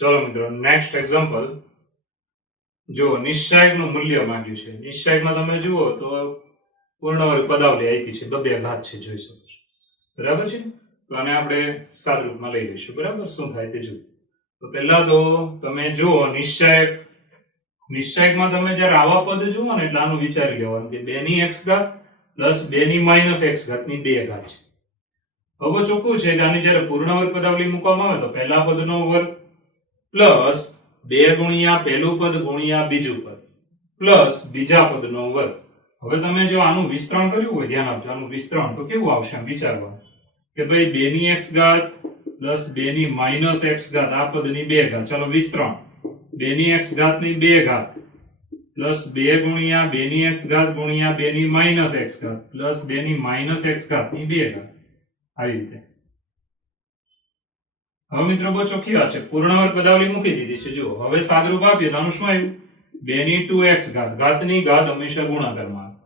ચલો મિત્રો next example જો નિશ્ચાયકનું મૂલ્ય માંગ્યું છે. નિશ્ચાયકમાં તમે જુઓ તો પૂર્ણ વર્ગ પદાવલી આપી છે, બબે ઘાત છે, જોઈ શકો છો. બરાબર છે. તો આને આપણે સાદરૂપમાં લઈ લઈશું. બરાબર, શું થાય તે જુઓ. તો પહેલા તો તમે જુઓ નિશ્ચાયકમાં તમે જ્યારે આવા પદ જુઓ ને એટલે આનું વિચારી લેવાનું કે 2 ની x ઘાત પ્લસ 2 ની માઇનસ x ઘાત ની 2 ઘાત છે. હવે ચોખ્ખું છે કે આની જ્યારે પૂર્ણ વર્ગ પદાવલી મૂકવામાં આવે તો પહેલા પદનો વર્ગ પ્લસ 2 ગુણ્યા પહેલું પદ ગુણ્યા બીજું પદ પ્લસ બીજા પદનો વર્ગ. હવે તમે જો આનું વિસ્તરણ કર્યું હોય, ધ્યાન આપજો, આનું વિસ્તરણ તો કેવું આવશે વિચારવાનું કે ભાઈ 2 ની x ઘાત પ્લસ 2 ની માઇનસ x ઘાત આ પદની 2 ઘાત. ચાલો વિસ્તરણ 2 ની x ઘાત ની 2 ઘાત પ્લસ 2 ગુણ્યા 2 ની x ઘાત ગુણ્યા 2 ની માઇનસ x ઘાત પ્લસ 2 ની માઇનસ x ઘાત ની 2 ઘાત. આવી રીતે. હવે મિત્રો બહુ ચોખ્ખી વાત છે, પૂર્ણ વર્ગ પદાવલી મૂકી દીધી છે. જુઓ હવે સાદરૂપ આપીએ તો આનું શું આવ્યું? 2 ની 2x ઘાત. ઘાતની ઘાત હંમેશા ગુણાકારમાં આવે.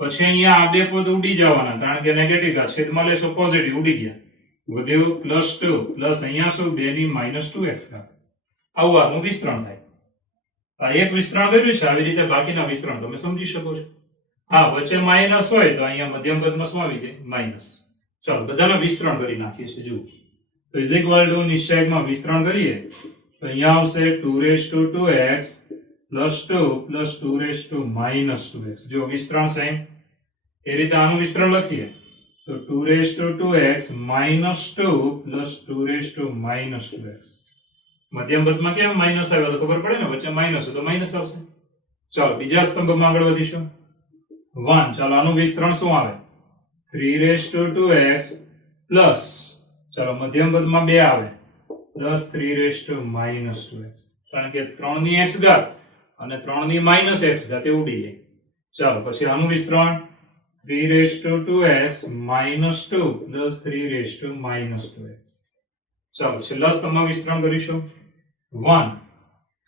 પછી અહીંયા આ બે પદ ઉડી જવાના કારણ કે નેગેટિવ ઘાત છેદમાં લેશો પોઝિટિવ ઉડી ગયા. વધ્યું +2 પ્લસ અહીંયા શું 2 ની -2x ઘાત. આવું આનું વિસ્તરણ થાય. આ એક વિસ્તરણ કર્યું છે, આવી રીતે બાકીના વિસ્તરણ તમે સમજી શકો છો. હા, વચ્ચે માઇનસ હોય તો અહીંયા મધ્યમ પદમાં શું આવી જાય? માઇનસ. ચાલો બધાના વિસ્તરણ કરી નાખીએ છીએ. જુઓ તો ઇઝ ઇક્વલ ટુ નિશ્ચાયકમાં વિસ્તરણ કરીએ તો અહીંયા આવશે 2 + 2 + 2 - 2x. જો વિસ્તરણ સેમ એ રીતે આનું વિસ્તરણ લખીએ તો 2 - 2x -2 + 2 - 2x. મધ્યમ પદમાં કેમ માઇનસ આવ્યો તો ખબર પડે ને, વચ્ચે માઇનસ તો માઇનસ આવશે. ચાલો બીજા સ્તંભમાં આગળ વધીશું. 1. ચાલો આનું વિસ્તરણ શું આવે? 3 * 2x પ્લસ, ચાલો મધ્યમ પદમાં 2 આવે, પ્લસ 3 - -2x. કારણ કે 3 ની x ઘાત અને 3 ની -x ઘાત એ ઉડી જાય. ચાલો પછી આનું વિસ્તરણ 3 * 2x -2 પ્લસ 3 - 2x. ચાલો છેલ્લા સ્તંભમાં વિસ્તરણ કરીશું. 1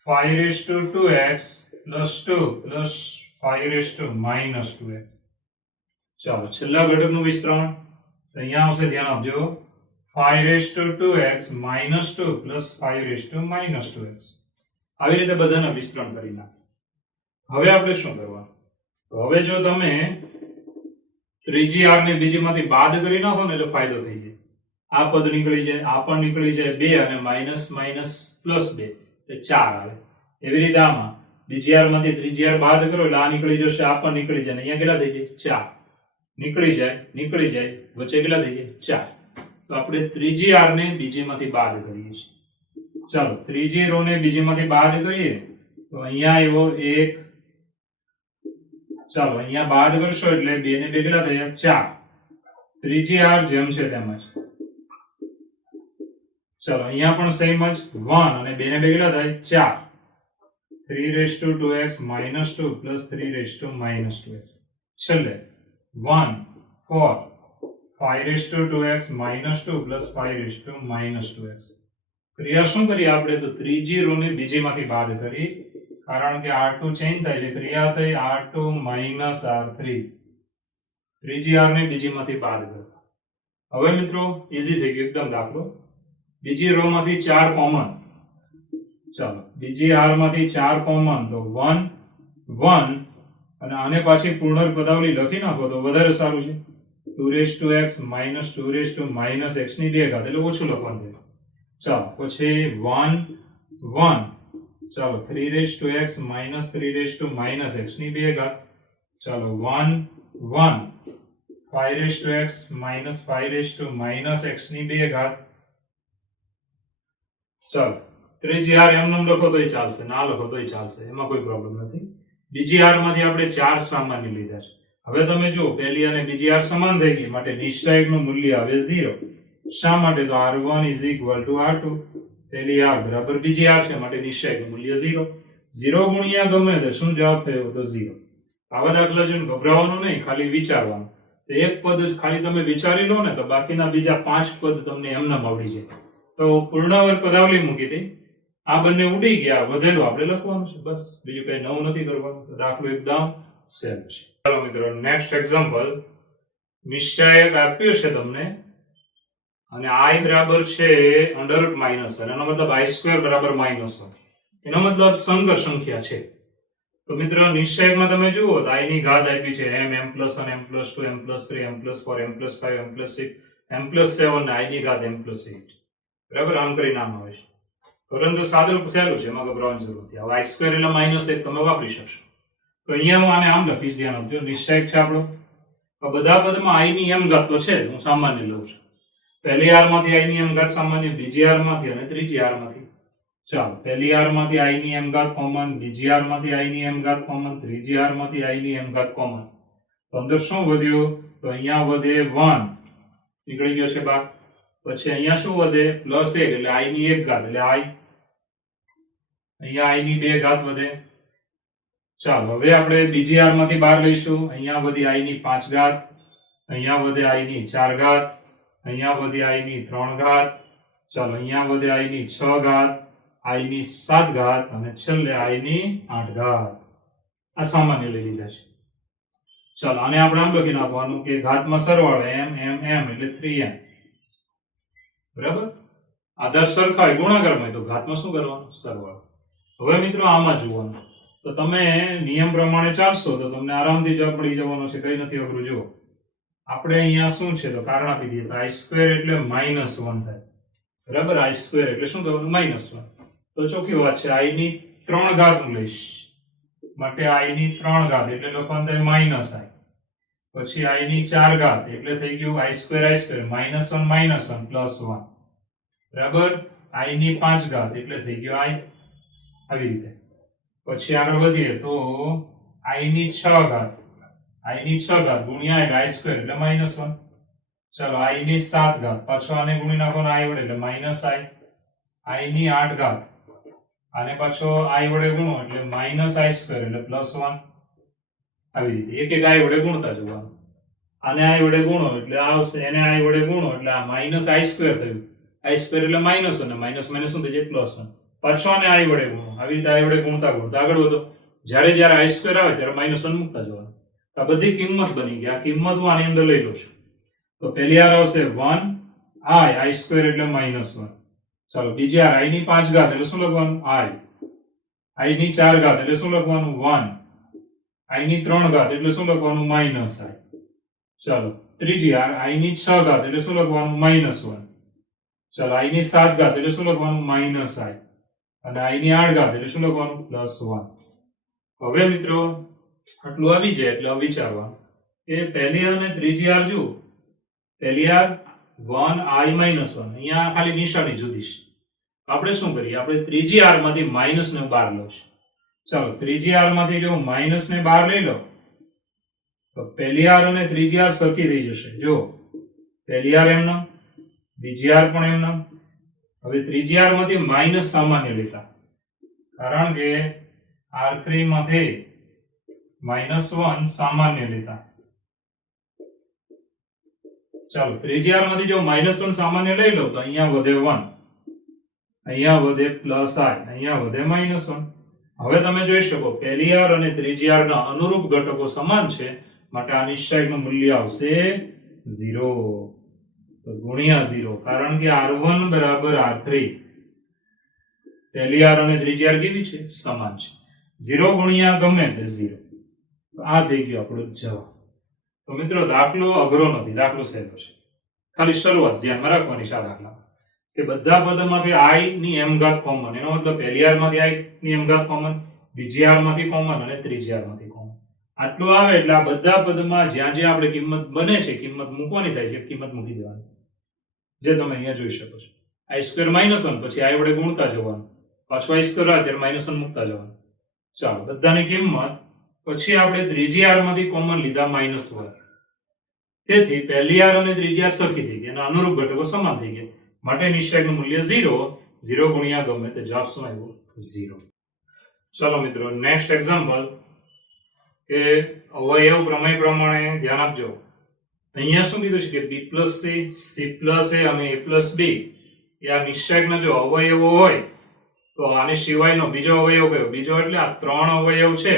5 * 2x + 2 પ્લસ 5 - 2x. ચાલો છેલ્લા ઘટકનું વિસ્તરણ અહીંયા આવશે, ધ્યાન આપજો, 5 * 2x -2 પ્લસ 5 - 2x. આવી રીતે બધાના વિસ્તરણ કરી નાખો. હવે આપણે શું કરવાનું? તો હવે જો તમે ત્રીજી r ને બીજીમાંથી બાદ કરી નાખો ને એટલે ફાયદો થઈ જાય. આ પદ નીકળી જાય, આ પણ નીકળી જાય, 2 અને માઇનસ માઇનસ પ્લસ 2 એટલે 4 આવે. એવી રીતે આમાં બીજી r માંથી ત્રીજી r બાદ કરો એટલે આ નીકળી જશે, આ પણ નીકળી જાય, અહીંયા કેટલા થઈ જાય? 4 નીકળી જાય, વચ્ચે કેટલા થઈ જાય? 4. તો આપણે ત્રીજી r ને બીજીમાંથી બાદ કરીએ છીએ. ચાલો ત્રીજી રો ને બીજીમાંથી બાદ કરીએ તો અહીંયા આવ્યો 1. ચાલો અહીંયા બાદ કરશો એટલે 2 ને 2 કેટલા થયા? 4. ત્રીજી r જેમ છે તેમ જ. ચાલો અહીંયા પણ સેમ જ 1 અને 2 ને 2 કેટલા થાય? 4. 3 * 2x -2 પ્લસ 3 - 2x. છેલ્લે 1 4 5 * 2x -2 પ્લસ 5 - 2x. ક્રિયા શું કરી આપણે? તો ત્રીજી રો ને બીજીમાંથી બાદ કરી, કારણ કે r2 ચેન્જ થાય છે. ક્રિયા થઈ r2 - r3. ત્રીજી r ને બીજીમાંથી બાદ કરતા. હવે મિત્રો ઈઝી થઈ ગયું એકદમ દાખલો. બીજી રો માંથી 4 કોમન. ચાલો બીજી r માંથી 4 કોમન તો 1 1 અને આને પાછી પૂર્ણ પદાવલી લખી નાખો તો વધારે સારું છે. 2x -2 - x ની 2 ઘાત એટલે ઓછું લખવાનું છે. ચાલો પછી 1 1. ચાલો 3x -3 - x ની 2 ઘાત. ચાલો 1 1 5x -5 - x ની 2 ઘાત. ચાલો ત્રીજી r એમનેમ લખો તોય ચાલશે, ના લખો તોય ચાલશે, એમાં કોઈ પ્રોબ્લેમ નથી. બીજી r માંથી આપણે 4 સામાન્ય લીધા છે. હવે તમે જુઓ પહેલી અને બીજી r સમાન થઈ ગઈ માટે નિશ્ચાયકનું મૂલ્ય આવે 0. શા માટે? તો r1 = r2. પહેલી r બરાબર બીજી r છે માટે નિશ્ચાયકનું મૂલ્ય 0. 0 ગુણ્યા ગમે તે શું જવાબ થયો? તો 0. આવા દાખલા જોઈને ગભરાવાનું નહીં, ખાલી વિચારવાનું. તો એક પદ જ ખાલી તમે વિચારી લો ને તો બાકીના બીજા 5 પદ તમને એમનેમ આવડી જાય. તો પૂર્ણ વર્ગ પદાવલી મૂકી દઈ, આ બંને ઉડી ગયા, વધેલું આપણે લખવાનું છે, બસ બીજું કઈ નવું નથી કરવાનું. દાખલો એકદમ સહેલો છે. ચાલો મિત્રો નેક્સ્ટ એક્ઝામ્પલ. નિશ્ચાયક આપ્યું છે તમને અને i બરાબર છે અંડરરૂટ માઇનસ એનો મતલબ i સ્ક્વેર બરાબર -1 એનો મતલબ સંકર સંખ્યા છે. તો મિત્રો નિશ્ચયકમાં તમે જુઓ તો i ની ઘાત આપી છે m m+1 m+2 m+3 m+4 m+5 m+6 m+7 ને i ની ઘાત m+8 બરાબર આમ કરી નામ આવે છે. પરંતુ સાદુરૂપ સહેલું છે એમાં ગભરાવાની જરૂર નથી. હવે i સ્ક્વેર એટલે -1 તમે વાપરી શકશો. તો અહીંયા હું આને આમ લખીશ, ધ્યાન આપજો. નિશ્ચયક છે આપણો. તો બધા પદમાં i ની m ઘાત તો છે, હું સામાન્ય લઉં છું. પહેલી r માંથી i ની m ઘાત સામાન્ય, બીજી r માંથી અને ત્રીજી r માંથી. ચાલો, પહેલી r માંથી i ની m ઘાત કોમન, બીજી r માંથી i ની m ઘાત કોમન, ત્રીજી r માંથી i ની m ઘાત કોમન. તો અંદર શું વધ્યું? તો અહીંયા વધે 1 નીકળી ગયો છે બહાર. પછી અહીંયા શું વધે? +1 એટલે i ની 1 ઘાત એટલે i. અહીંયા i ની 2 ઘાત વધે. ચાલો, હવે આપણે બીજી r માંથી બહાર લઈશું. અહીંયા વધી i ની 5 ઘાત, અહીંયા વધે i ની 4 ઘાત, અહીંયા વધે i ની 3 ઘાત. ચાલો, અહીંયા વધે i ની 6 ઘાત, i ની 7 ઘાત અને છેલ્લે i ની 8 ઘાત. આ સામાન્ય લઈ લીધા છે. ચાલો, આને આપણે આમ લખી નાખવાનું કે ઘાતમાં સરવાળો m m m એટલે 3m. બરાબર? આધાર સરખા હોય ગુણાકારમાં હોય તો ઘાતમાં શું કરવાનું? સરવાળો. હવે મિત્રો આમાં જોવાનું. તો તમે નિયમ પ્રમાણે ચાલશો તો તમને આરામથી જવાબ મળી જવાનો છે. કઈ નથી અઘરું. જુઓ, આપણે અહીંયા શું છે તો કારણ આપી દઈએ તો i સ્ક્વેર એટલે -1 થાય. બરાબર? i સ્ક્વેર એટલે શું થવાનું? -1. તો ચોખ્ખી વાત છે, i ની 3 ઘાત હું લઈશ માટે i ની 3 ઘાત એટલે લખવાનું થાય -i. પછી i ની 4 ઘાત એટલે થઈ ગયું i સ્ક્વેર -1 +1. બરાબર? i ની 5 ઘાત એટલે થઈ ગયો i. આવી રીતે પછી આગળ વધીએ તો i ની 6 ઘાત, i ની 6 ઘાત ગુણ્યા એટલે i સ્ક્વેર એટલે -1. ચાલો, i ની 7 ઘાત પાછો આને ગુણી નાખવાનો i વડે એટલે -i. i ની 8 ઘાત આને પાછો i વડે ગુણો એટલે -i સ્ક્વેર એટલે +1. આવી રીતે એક એક i વડે ગુણતા જવાનું. આને i વડે ગુણો એટલે આવશે, એને i વડે ગુણો એટલે આ -i સ્ક્વેર થયું. i સ્ક્વેર એટલે માઈનસ અને માઈનસ માઈનસ શું થઈ જાય? +1. પાછો આને i વડે ગુણો. આવી રીતે i વડે ગુણતા ગુણતા આગળ વધો. જ્યારે જ્યારે i સ્ક્વેર આવે ત્યારે -1 મૂકતા જવાનું. આ બધી કિંમત બની ગઈ. આ કિંમત હું આની અંદર લઈ લઉં છું. તો પહેલી r આવશે 1 i સ્ક્વેર એટલે -1. ચાલો, બીજી r i ની 5 ઘાત એટલે શું લખવાનું? i ની 4 ઘાત એટલે શું લખવાનું? 1. i ની 3 ઘાત એટલે શું લખવાનું? -i. ચાલો, ત્રીજી r i ની 6 ઘાત એટલે શું લખવાનું? -1. ચાલો, i ની 7 ઘાત એટલે શું લખવાનું? -i. અને i ની 8 ઘાત એટલે શું લખવાનું? +1. હવે મિત્રો આટલું આવી જાય એટલે હવે વિચારવાનું કે પહેલી અને ત્રીજી r જુઓ. પહેલી r 1i - 1, અહીંયા ખાલી નિશાની જુદી છે. આપણે શું કરીએ? આપણે ત્રીજી r માંથી માઈનસ ને બહાર લઈશું. ચાલો, ત્રીજી r માંથી જો માઈનસ ને બહાર લઈ લો તો પહેલી r અને ત્રીજી r સરખી થઈ જશે. જો પહેલી r એમનો, બીજી r પણ એમનો. હવે ત્રીજી r માંથી માઈનસ સામાન્ય લેતા, કારણ કે r3 માંથી -1 સામાન્ય લેતા. ચાલો, ત્રીજી r માંથી જો -1 સામાન્ય લઈ લો તો અહીંયા વધે 1, અહીંયા વધે +i, અહીંયા વધે -1. હવે તમે જોઈ શકો પહેલી r અને ત્રીજી r ના અનુરૂપ ઘટકો સમાન છે માટે આ નિશ્ચયકનું મૂલ્ય આવશે 0. તો ગુણ્યા 0, કારણ કે r1 બરાબર r3. પહેલી r અને ત્રીજી r કેવી છે? સમાન છે. 0 ગુણ્યા ગમે તે 0. તો આ થઈ ગયો આપણો જવાબ. તો મિત્રો દાખલો અઘરો નથી, દાખલો સહેલો છે. ખાલી શરૂઆત ધ્યાનમાં રાખવાની છે આ દાખલામાં કે બધા પદમાંથી i ની m ઘાત કોમન. એનો મતલબ પહેલી r માંથી i ની m ઘાત કોમન, બીજી r માંથી કોમન અને ત્રીજી r માંથી કોમન. આટલું આવે એટલે આ બધા પદમાં જ્યાં જ્યાં આપણે કિંમત બને છે, કિંમત મૂકવાની થાય છે, કિંમત મૂકી દેવાની. જે તમે અહીંયા જોઈ શકો છો. i સ્ક્વેર -1 પછી i વડે ગુણતા જવાનું. પાછો i સ્ક્વેર આવે ત્યારે -1 મૂકતા જવાનું. ચાલો, બધાની કિંમત પછી આપણે ત્રીજી r માંથી કોમન લીધા -1. તેથી પહેલી r અને ત્રીજી r સરખી થઈ ગઈ અને અનુરૂપ ઘટકો સમાન થઈ ગયા માટે નિશ્ચયકનું મૂલ્ય 0. 0 ગુણ્યા ગમે તે જવાબ શું આવ્યો? 0. ચાલો મિત્રો, નેક્સ્ટ એક્ઝામ્પલ કે અવયવ પ્રમેય પ્રમાણે ધ્યાન આપજો. અહીંયા શું કીધું છે કે b+c, c+a અને a+b એ આ નિશ્ચયકના જો અવયવો હોય તો આને સિવાયનો બીજો અવયવ કયો? બીજો એટલે આ 3 અવયવ છે,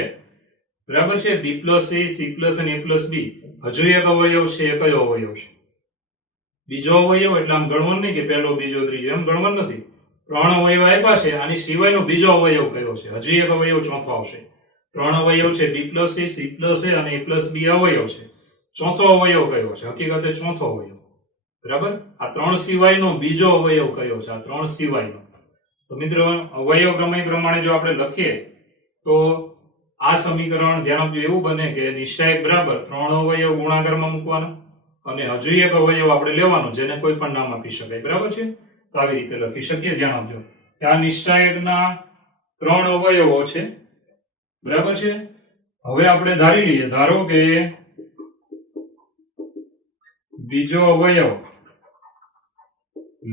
બરાબર છે? b+a, c+ અને a+b. હજુ એક અવયવ છે, એ કયો અવયવ છે? બીજો અવયવ એટલે આમ ગણવાનું નહીં કે પહેલો બીજો ત્રીજો એમ ગણવાનું નથી. 3 અવયવ આપ્યા છે, આની સિવાયનો બીજો અવયવ કયો છે? હજી એક અવયવ ચોથો આવશે. 3 અવયવ છે b + a c + a અને a + b અવયવ છે. ચોથો અવયવ કયો છે? હકીકતે ચોથો અવયવ. બરાબર, આ 3 સિવાયનો બીજો અવયવ કયો છે? આ 3 સિવાયનો. તો મિત્રો અવયવ પ્રમેય પ્રમાણે જો આપણે લખીએ તો આ સમીકરણ ધ્યાન આપજો એવું બને કે નિશ્ચાયક બરાબર 3 અવયવ ગુણાકારમાં મૂકવાના અને હજુ એક અવયવ આપણે લેવાનો જેને કોઈ પણ નામ આપી શકાય. બરાબર છે, તો આવી રીતે લખી શકીએ. ધ્યાન આપજો કે આ નિશ્ચાયકના 3 અવયવો છે. બરાબર છે, હવે આપણે ધારી લઈએ, ધારો કે બીજો અવયવ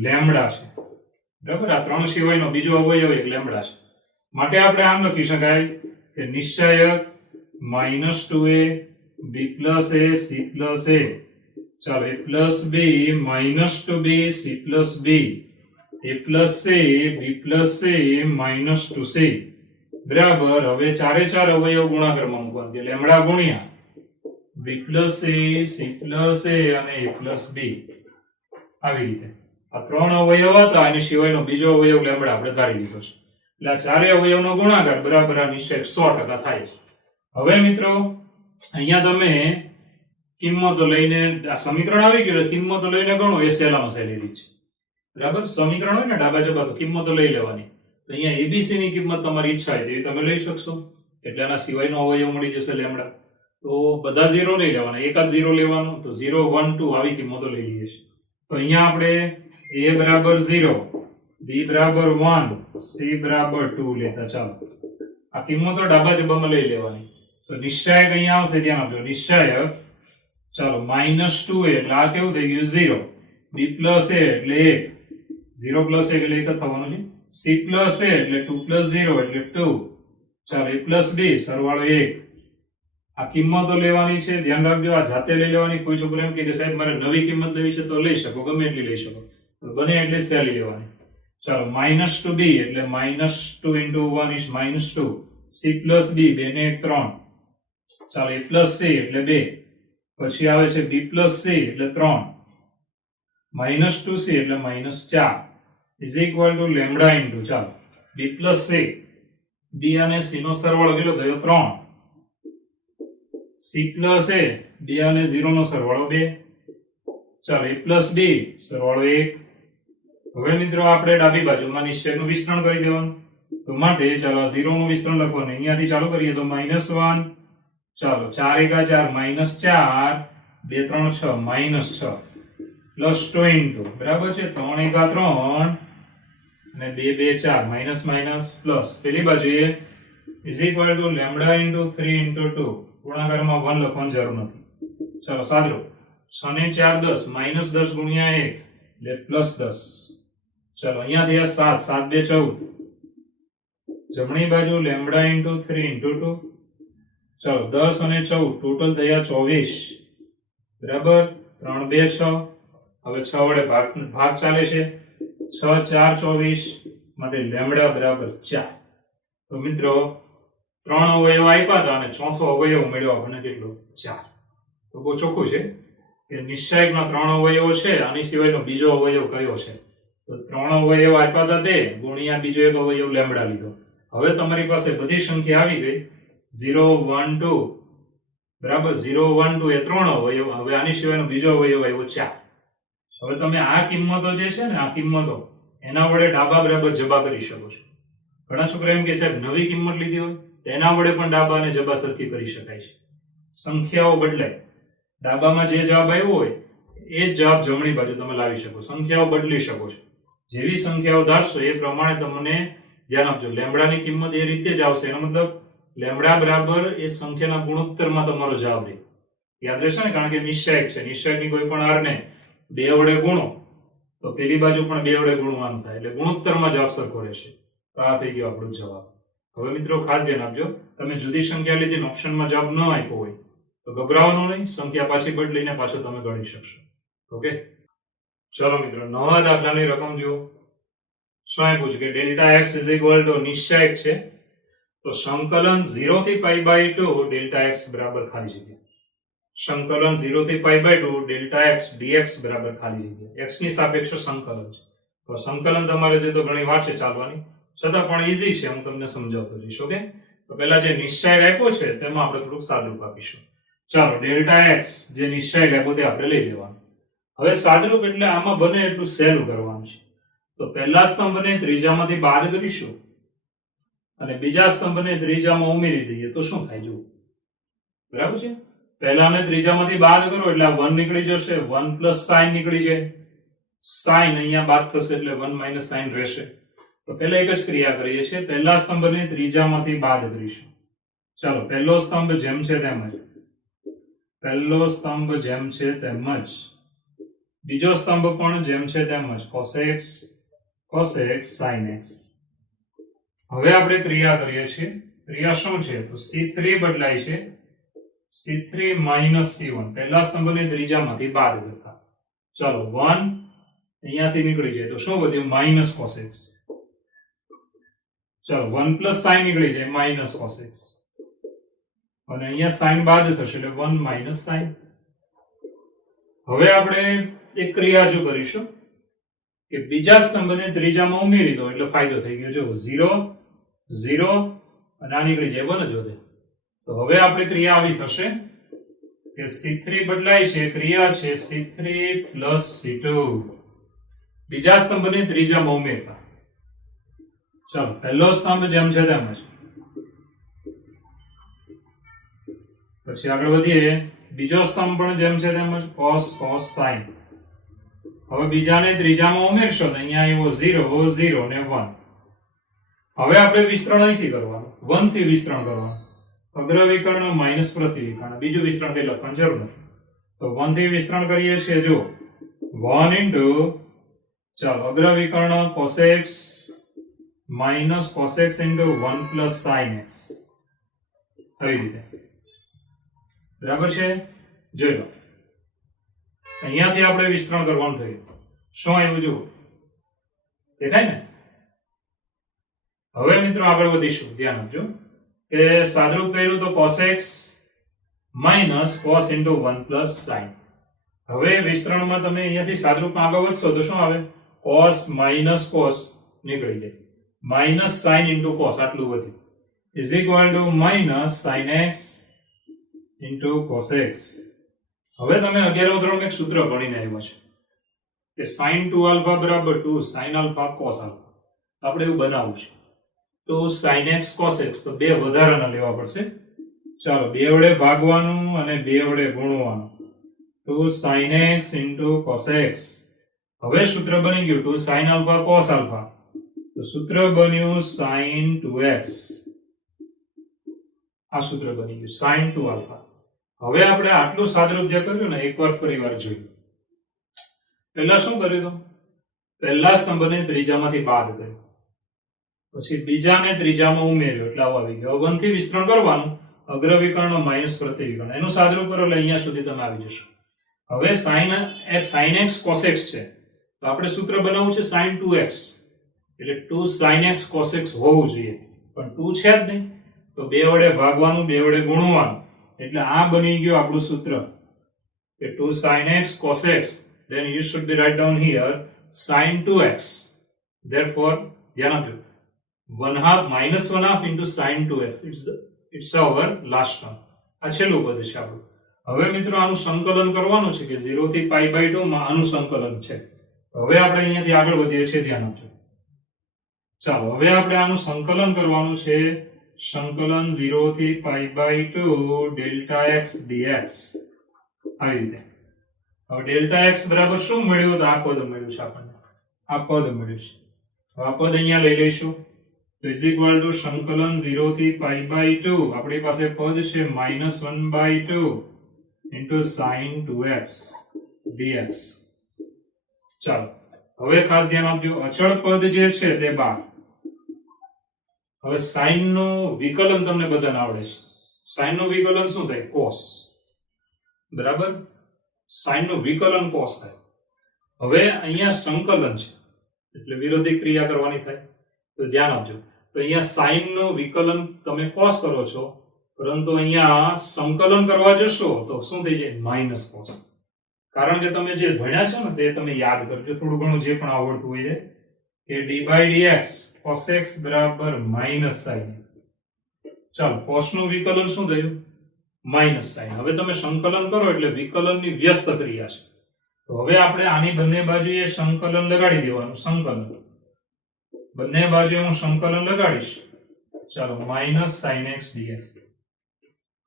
લેમ્બડા છે. બરાબર, આ 3 સિવાયનો બીજો અવયવ એક લેમ્બડા છે. માટે આપણે આમ લખી શકાય કે નિશ્ચાયક -2a b + a c + a, ચાલો a + b -2b c + b, a + c b + c -2c બરાબર. હવે ચારે ચાર અવયવ ગુણાકારમાં મૂકવાના કે લેમ્બડા ગુણ્યા b + a c + a અને a + b. આવી રીતે આ 3 અવયવ હતા, એની સિવાયનો બીજો અવયવ લેમ્બડા આપણે ધારી લીધો છે. એટલે આ ચારે અવયવનો ગુણાકાર બરાબર આ નિશ્ચય 100% થાય છે. હવે મિત્રો અહીંયા તમે કિંમતો લઈને આ સમીકરણ આવી ગયું એટલે કિંમતો લઈને ગણો એ સહેલામાં સહેલી રીત છે. બરાબર, સમીકરણ હોય ને ડાબા જબા તો કિંમતો લઈ લેવાની. તો અહીંયા abc ની કિંમત તમારી ઈચ્છા હોય તેવી તમે લઈ શકશો એટલે આના સિવાયનો અવયવ મળી જશે લેમ્બડા. તો બધા 0 નહીં લેવાના, એક જ 0 લેવાનો. તો 0 1 2 આવી કિંમતો લઈ લઈએ છીએ. તો અહીંયા આપણે a બરાબર 0, b બરાબર 1, c બરાબર 2 લેતા. ચાલો આ કિંમતો ડાબા જબામાં લઈ લેવાની. તો નિશ્ચાયક અહીંયા આવશે, ધ્યાન આપજો. નિશ્ચાયક ચાલો -2a એટલે આ કેવું થઈ ગયું 0, b + a એટલે 1, 0 + 1 એટલે 1 જ થવાનું છે. c + a એટલે 2 + 0 એટલે 2, ચાલો a + b સરવાળો 1. આ કિંમતો લેવાની છે, ધ્યાન રાખજો. આ જાતે લઈ લેવાની. કોઈ છોકરો એમ કહે કે સાહેબ મારે નવી કિંમત લેવી છે તો લઈ શકો, ગમે એટલી લઈ શકો, બને એટલી સહેલી લેવાની. ચાલો -2b એટલે -2 * 1 is -2, c + b 2 ને 1 3, ચાલો a + c એટલે 2, પછી આવે છે b + c એટલે 3, -2c એટલે -4 is equal to lambda into ચાલો b + c, b અને c નો સરવાળો કેટલો થયો 3, c + a b અને 0 નો સરવાળો 2, ચાલો a + b સરવાળો 1. હવે મિત્રો આપણે ડાબી બાજુમાં નિશ્ચયકનું વિસ્તરણ કરી દેવાનું. તો માટે ચાલો 0 નું વિસ્તરણ લખવાનું. અહીંયાથી ચાલુ કરીએ તો -1, ચાલો 4 × 4 -4, 2 3 6 -6 + 2 બરાબર છે 3 × 3 અને 2 2 4 માઇનસ માઇનસ પ્લસ. પેલી બાજુએ is equal two lambda into 3 into 2. ગુણાકારમાં 1 લખવાની જરૂર નથી. ચાલો સાદરો 6 ને 4 10 -10 ગુણ્યા 1 એટલે +10. ચાલો અહીંયાથી આ 7 7 2 14. જમણી બાજુ લેમ્બડા ઇન્ટુ 3 ઇન્ટુ 2. ચાલો 10 અને 14 ટોટલ થયા 24 બરાબર. 3 2 6. હવે 6 વડે ભાગ ચાલે છે. 6 4 24 માટે લેમ્બડા બરાબર 4. તો મિત્રો 3 અવયવ આપ્યા હતા અને ચોથો અવયવ મળ્યો આપણને કેટલો 4. તો બહુ ચોખ્ખું છે કે નિશ્ચાયકના 3 અવયવો છે, આની સિવાયનો બીજો અવયવ કયો છે. તો 3 અવયવ આપ્યા હતા તે ગુણ્યા બીજો એક અવયવ લેમ્બડા લીધો. હવે તમારી પાસે બધી સંખ્યા આવી ગઈ 0 1 2 બરાબર. 0 1 2 એ 3 અવયવ. હવે આની સિવાયનો બીજો અવયવ આવ્યો 4. હવે તમે આ કિંમતો જે છે ને આ કિંમતો એના વડે ડાબા બરાબર જબા કરી શકો છો. ઘણા છોકરા એમ કે સાહેબ નવી કિંમત લીધી હોય તો એના વડે પણ ડાબા અને જબા સરખી કરી શકાય છે. સંખ્યાઓ બદલાય. ડાબામાં જે જવાબ આવ્યો હોય એ જ જવાબ જમણી બાજુ તમે લાવી શકો. સંખ્યાઓ બદલી શકો છો. જેવી સંખ્યાઓ ધારશો એ પ્રમાણે તમને ધ્યાન આપજો. લેમ્બડાની કિંમત એ રીતે જ આવશે. એનો મતલબ લેમ્બડા બરાબર એ સંખ્યાના ગુણોત્તરમાં તમારો જવાબ રહે. યાદ રહેશે ને, કારણ કે નિશ્ચાયક છે. નિશ્ચાયકની કોઈ પણ હારને 2 વડે ગુણો તો પેલી બાજુ પણ 2 વડે ગુણવાનું થાય એટલે ગુણોત્તરમાં જવાબ સરખો રહેશે. તો આ થઈ ગયો આપણો જવાબ. હવે મિત્રો ખાસ ધ્યાન આપજો, તમે જુદી સંખ્યા લીધી ઓપ્શનમાં જવાબ ન આપ્યો હોય તો ગભરાવાનું નહીં. સંખ્યા પાછી બદલીને પાછો તમે ગણી શકશો. ઓકે, ચલો મિત્રો નવા દાખલાની રકમ જુઓ. શું આપ્યું છે કે delta x is equal to નિશ્ચાયક છે તો સંકલન 0 થી π/2 ડેલ્ટા x બરાબર ખાલી જગ્યા. સંકલન 0 થી π/2 ડેલ્ટા x dx બરાબર ખાલી જગ્યા x ની સાપેક્ષે સંકલન છે. તો સંકલન તમારે જે તો ઘણી વાર છે ચાલવાની, છતાં પણ ઈઝી છે, હું તમને સમજાવતો જઈશ. ઓકે, તો પહેલા જે નિશ્ચય આપ્યો છે તેમાં આપણે થોડુંક સાદુરૂપ આપીશું. ચાલો, ડેલ્ટા x જે નિશ્ચય આપ્યો તે આપણે લઈ લેવાનું. હવે સાદુરૂપ એટલે આમાં બને એટલું સહેલું કરવાનું છે. તો પહેલા સ્તંભને ત્રીજામાંથી બાદ કરીશું અને બીજા સ્તંભને ત્રીજામાં ઉમેરી દઈએ તો શું થાય જુઓ. બરાબર છે? પહેલાને ત્રીજામાંથી બાદ કરો એટલે આ 1 નીકળી જશે, 1 પ્લસ સાઇન નીકળી જાય, સાઇન અહીંયા બાદ થશે એટલે 1 માઇનસ સાઇન રહેશે. તો પહેલા એક જ ક્રિયા કરીએ છીએ, પહેલા સ્તંભને ત્રીજામાંથી બાદ કરીશું. ચાલો, પહેલો સ્તંભ જેમ છે તેમ જ, પહેલો સ્તંભ જેમ છે તેમ જ, બીજો સ્તંભ પણ જેમ છે તેમ જ, cos x sin x. હવે આપણે ક્રિયા કરીએ છીએ. ક્રિયા શું છે? તો c3 બદલાય છે c3 માઇનસ c1, પહેલા સ્તંભને ત્રીજામાંથી બાદ કરતા. ચાલો, 1 અહીંયાથી નીકળી જાય તો શું વધ્યું? Minus cos x. ચાલો, 1 પ્લસ સાઇન નીકળી જાય, માઇનસ cos x, અને અહીંયા સાઇન બાદ થશે એટલે 1 માઇનસ સાઇન. હવે આપણે એક ક્રિયા જો કરીશું કે બીજા સ્તંભને ત્રીજામાં ઉમેરી દો એટલે ફાયદો થઈ ગયો. જો 0 0 અને આ નીકળી જાય 1 જ વધે. તો હવે આપણે ક્રિયા આવી થશે કે c3 બદલાય છે, ક્રિયા છે c3 પ્લસ c2, બીજા સ્તંભને ત્રીજામાં ઉમેરતા. ચાલો, પહેલો સ્તંભ જેમ છે તેમ જ, પછી આગળ વધીએ, બીજો સ્તંભ પણ જેમ છે તેમ જ, cos sin. હવે બીજાને ત્રીજામાં ઉમેરશો તો અહીંયા આવ્યો 0 0 ને 1. હવે આપણે વિસ્તરણ અહીંથી કરવાનું, 1 થી વિસ્તરણ કરવાનું, અગ્રવિકર્ણ માઇનસ પ્રતિવિકર્ણ, બીજું વિસ્તરણ કઈ લખવાની જરૂર નથી. તો 1 થી વિસ્તરણ કરીએ છીએ. જો 1 ઇન્ટુ, ચાલો, અગ્રવિકર્ણ cos x minus cos x into 1 plus sin x, આવી રીતે. બરાબર છે? જોઈ લો, અહીંયાથી આપણે વિસ્તરણ કરવાનું થયું. શું આવ્યું જુઓ, દેખાય ને? હવે મિત્રો આગળ વધીશું, ધ્યાન આપજો કે સાદરૂપ કર્યું તો cos x minus cos into 1 plus sin. હવે વિસ્તરણમાં તમે અહીંયાથી સાદરૂપમાં આગળ વધશો તો શું આવે? cos માઇનસ cos નીકળી જાય, માઇનસ sin ઇન્ટુ cos આટલું વધ્યું, is equal two minus sin x into cos x. હવે તમે 11મા ધોરણમાં એક સૂત્ર ભણીને આવ્યા છે કે sin 2α બરાબર 2 sin α cos α. આપણે એવું બનાવવું છે. તો sin x cos x, તો બે વધારાના લેવા પડશે. ચાલો, 2 વડે ભાગવાનું અને 2 વડે ગુણવાનું, 2 sin x into cos x. હવે સૂત્ર બની ગયું 2 sin alpha cos alpha, તો સૂત્ર બન્યું sin 2x. આ સૂત્ર બની ગયું sin 2 alpha. હવે આપણે આટલું સાદરૂપ જે કર્યું ને એકવાર ફરીવાર જોઈએ. પહેલા શું કર્યું તો પહેલા સ્તંભને ત્રીજામાંથી બાદ કર્યો, પછી બીજાને ત્રીજામાં ઉમેર્યો એટલે આવો આવી ગયો. 1 થી વિસ્તરણ કરવાનું, અગ્રવિકર્ણ માઇનસ પ્રતિવિકર્ણ, એનું સાદરૂપ કરો એટલે અહીંયા સુધી તમે આવી જશો. હવે sin x cos x છે તો આપણે સૂત્ર બનાવવું છે sin 2x, એટલે 2 sin x cos x હોવું જોઈએ, પણ 2 છે જ નહીં, તો 2 વડે ભાગવાનું, 2 વડે ગુણવાનું, એટલે આ બની ગયું આપણું સૂત્ર કે 2 sin x cos x. then you should be write down here sin 2x. therefore ધ્યાન આપજો, 1/2 minus 1/2 into sin 2x. it's our last term. આ છેલ્લું પદ છે આપણું. હવે મિત્રો આનું સંકલન કરવાનું છે કે 0 થી π/2 માં આનું સંકલન છે. હવે આપણે અહીંયાથી આગળ વધીએ છીએ, ધ્યાન આપજો. ચાલો, હવે આપણે આનું સંકલન કરવાનું છે, સંકલન 0 થી π/2 ડેલ્ટા x dx, આવી રીતે. હવે ડેલ્ટા x બરાબર શું મળ્યું? તો આ પદ મળ્યું છે આપણને, આ પદ મળ્યું છે. તો આ પદ અહીંયા લઈ લઈશું, તો ઇઝ ઇક્વલ ટુ સંકલન 0 થી π/2, આપણી પાસે પદ છે -1/2 into sin 2x dx. ચાલો, હવે ખાસ ધ્યાન આપજો, અચળ પદ જે છે તે 12. હવે sin નું વિકલન તમને બધાને આવડે છે. sin નું વિકલન શું થાય? cos. બરાબર, sin નું વિકલન cos થાય. હવે અહીંયા સંકલન છે એટલે વિરોધી ક્રિયા કરવાની થાય, તો ધ્યાન આપજો. તો અહીંયા sin નું વિકલન તમે cos કરો છો પરંતુ અહીંયા સંકલન કરવા જશો તો શું થઈ જાય માઇનસ કોસ. કારણ કે તમે જે ભણ્યા છો ને તે તમે યાદ કરજો થોડું ઘણું જે પણ આવડતું હોય છે કે d by dx cos x બરાબર માઇનસ sin x. ચાલો cos નું વિકલન શું થયું માઇનસ sin. હવે તમે સંકલન કરો એટલે વિકલનની વ્યસ્ત ક્રિયા છે. તો હવે આપણે આની બંને બાજુએ સંકલન લગાડી દેવાનું. સંકલન બંને બાજુએ હું સંકલન લગાડીશ. ચાલો માઇનસ sin x dx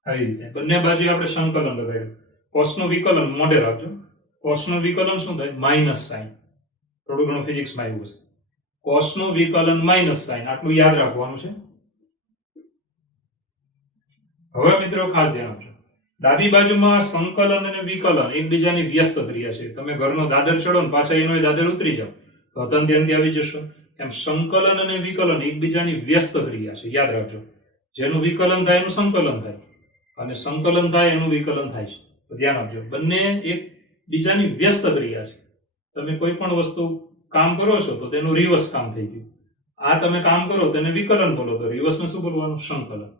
આવી રીતે બંને બાજુએ આપણે સંકલન લગાડ્યું. cos નું વિકલન મોઢે રાખજો. cos નું વિકલન શું થાય માઇનસ sin. થોડું ઘણું ફિઝિક્સમાં આવ્યું છે. cos નું વિકલન માઇનસ sin આટલું યાદ રાખવાનું છે. હવે મિત્રો ખાસ ધ્યાન આપજો. ડાબી બાજુમાં સંકલન અને વિકલન એકબીજાની વ્યસ્ત ક્રિયા છે. તમે ઘરનો દાદર ચડો ને પાછા એનો દાદર ઉતરી જાઓ તો અતંત્યંતી આવી જશો. એમ સંકલન અને વિકલન એકબીજાની વ્યસ્ત ક્રિયા છે. યાદ રાખજો. જેનું વિકલન થાય એનું સંકલન થાય અને સંકલન થાય એનું વિકલન થાય છે. તો ધ્યાન આપજો. બંને એકબીજાની વ્યસ્ત ક્રિયા છે. તમે કોઈ પણ વસ્તુ કામ કરો છો તો તેનું રિવર્સ કામ થઈ ગયું. આ તમે કામ કરો તેને વિકલન બોલો તો રિવર્સને શું બોલવાનું સંકલન.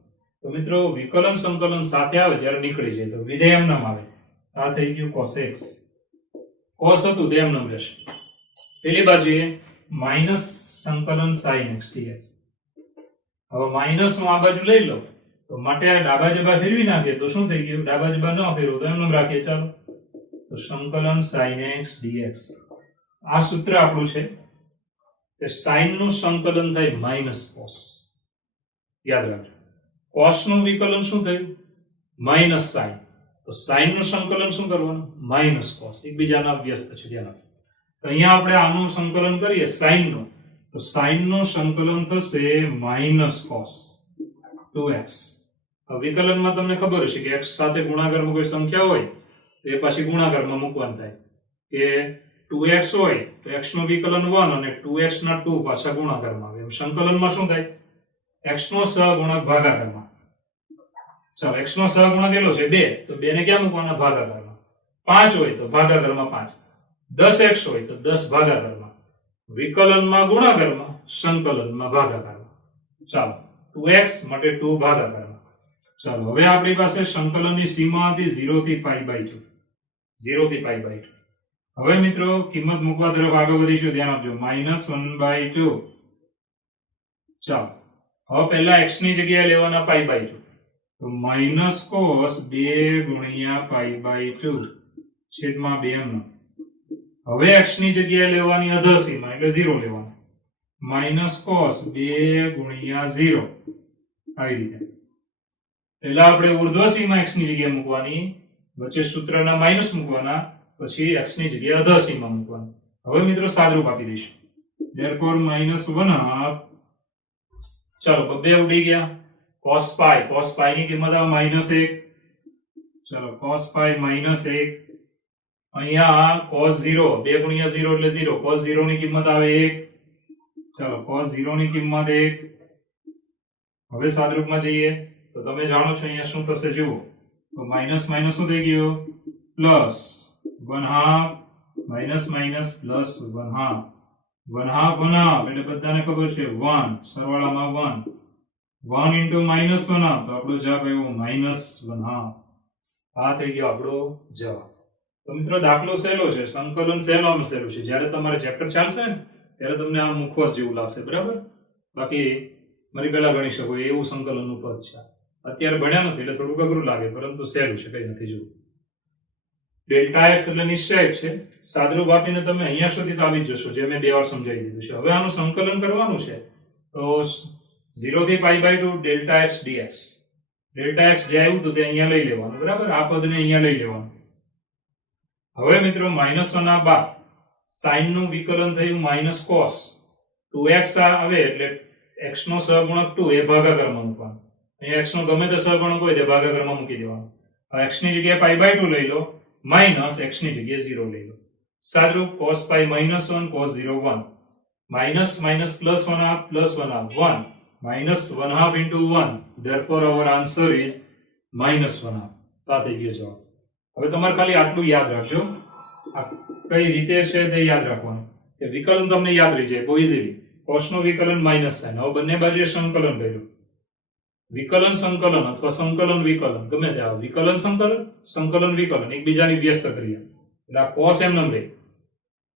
તો મિત્રો વિકલન સંકલન સાથે આવે ત્યારે નીકળી જાય તો વિધેય એમ નામ આવે. આ થઈ ગયું cos x. cos હતું તે એમ નામ રહેશે. પેલી બાજુએ માઇનસ સંકલન sin x dx. હવે માઇનસ નું આ બાજુ લઈ લો તો માટે આ ડાબા જબા ફેરવી નાખીએ તો શું થઈ ગયું ડાબા જબા ન ફેરવો તો એમ નામ રાખીએ. ચાલો તો સંકલન sin x dx. આ સૂત્ર આપણું છે કે sin નું સંકલન થાય માઇનસ cos. યાદ રાખજો. cos નું વિકલન શું થયું માઇનસ sin. તો sin નું સંકલન શું કરવાનું માઇનસ cos. એકબીજાના વ્યસ્ત છે. ધ્યાન રાખજો. તો અહીંયા આપણે આનું સંકલન કરીએ sin નું તો sin નું સંકલન થશે માઇનસ cos 2x. વિકલનમાં તમને ખબર હશે કે x સાથે ગુણાકારમાં કોઈ સંખ્યા હોય તો એ પાછી ગુણાકારમાં મૂકવાનું થાય. કે 2x હોય તો x નું વિકલન 1 અને 2x ના 2 પાછા ગુણાકારમાં આવે. એમ સંકલનમાં શું થાય x નો સહગુણક ભાગાકારમાં. ચાલો x નો સહગુણક કેટલો છે 2 તો 2 ને ક્યાં મૂકવાના ભાગાકારમાં. 5 હોય તો ભાગાકારમાં 5. 10x હોય તો 10 ભાગાકારમાં. વિકલનમાં ગુણાકારમાં સંકલનમાં ભાગાકારમાં. ચાલો 2x માટે 2 ભાગાકારમાં. ચાલો હવે આપણી પાસે સંકલનની સીમા હતી 0 થી pi by 2. 0 થી pi by 2. હવે મિત્રો કિંમત મૂકવા તરફ આગળ વધીશું. ધ્યાન આપજો -1/2. ચાલો હવે પહેલા x ની જગ્યાએ લેવાના pi by 2 તો માઇનસ cos 2 ગુણ્યા pi by 2 છેદમાં 2 એમનો. હવે x ની જગ્યાએ લેવાની અધર સીમા એટલે 0 લેવાનું. માઇનસ cos 2 ગુણ્યા 0 આવી રીતે. પહેલા આપણે ઉર્ધ્વ સીમા x ની જગ્યાએ મૂકવાની, વચ્ચે સૂત્રના માઇનસ મૂકવાના, પછી x ની જગ્યાએ અધર સીમા મૂકવાની. હવે મિત્રો સાદરૂપ આપી દઈશું. therefore -1/2. ચાલો બે ઉડી ગયા. cos pi ની કિંમત આવે -1. ચાલો cos pi -1. અહીંયા cos 0 2 ગુણ્યા 0 એટલે 0. cos 0 ની કિંમત આવે 1. ચાલો cos 0 ની કિંમત 1. હવે સાદરૂપમાં જઈએ તો તમે જાણો છો અહીંયા શું થશે જુઓ. તો માઇનસ માઇનસ શું થઈ ગયું પ્લસ 1/2 માઇનસ માઇનસ પ્લસ 1/2 1/2 એટલે બધાને ખબર છે 1 સરવાળામાં 1 into -1/2 તો આપણો જવાબ આવ્યો -1/2. આ થઈ ગયો આપણો જવાબ. તો મિત્રો દાખલો સહેલો છે, સંકલન સહેલામાં સહેલું છે. જ્યારે તમારે ચેપ્ટર ચાલશે ને ત્યારે તમને આ મુખવાસ જેવું લાગશે. બરાબર. બાકી મારી પહેલા ગણી શકો એવું સંકલનનું પદ છે. અત્યારે ભણ્યા નથી એટલે થોડુંક અઘરું લાગે, પરંતુ સહેલું છે, કઈ નથી. જુઓ ડેલ્ટા એક્સ એટલે નિશ્ચય છે. સાદરૂપ આપીને તમે અહીંયા સુધી તો આવી જ જશો, જે મેં 2 વાર સમજાવી દીધું છે. હવે આનું સંકલન કરવાનું છે તો 0 થી pi by 2 delta x dx. Delta x જે આવ્યું હતું તે અહીંયા લઈ લેવાનું. બરાબર. આ પદને અહીંયા લઈ લેવાનું. હવે મિત્રો -1 બાદ sin નું વિકલન થયું માઇનસ cos 2x આવે એટલે x નો સહગુણક 2 એ ભાગાકારમાં મૂકવાનો. અહીંયા x નો ગમે તે સહગુણક હોય તે ભાગાકારમાં મૂકી દેવાનો. હવે x ની જગ્યાએ pi by 2 લઈ લો, માઇનસ x ની જગ્યાએ 0 લઈ લો. સાદરૂપ cos pi -1 cos 0 1 minus minus plus 1/2 plus 1/2 1 -1/2 into 1. therefore our answer is -1/2. આ થઈ ગયો જવાબ. હવે તમારે ખાલી આટલું યાદ રાખજો. આ કઈ રીતે છે તે યાદ રાખવાનું કે વિકલન તમને યાદ રહી જાય બહુ ઇઝીલી. cos નું વિકલન માઇનસ sin. હવે બંને બાજુએ સંકલન કર્યું. વિકલન સંકલન અથવા સંકલન વિકલન ગમે તે આવે, વિકલન સંકલન સંકલન વિકલન એકબીજાની વ્યસ્ત ક્રિયા, એટલે આ cos એમ નમ રહે,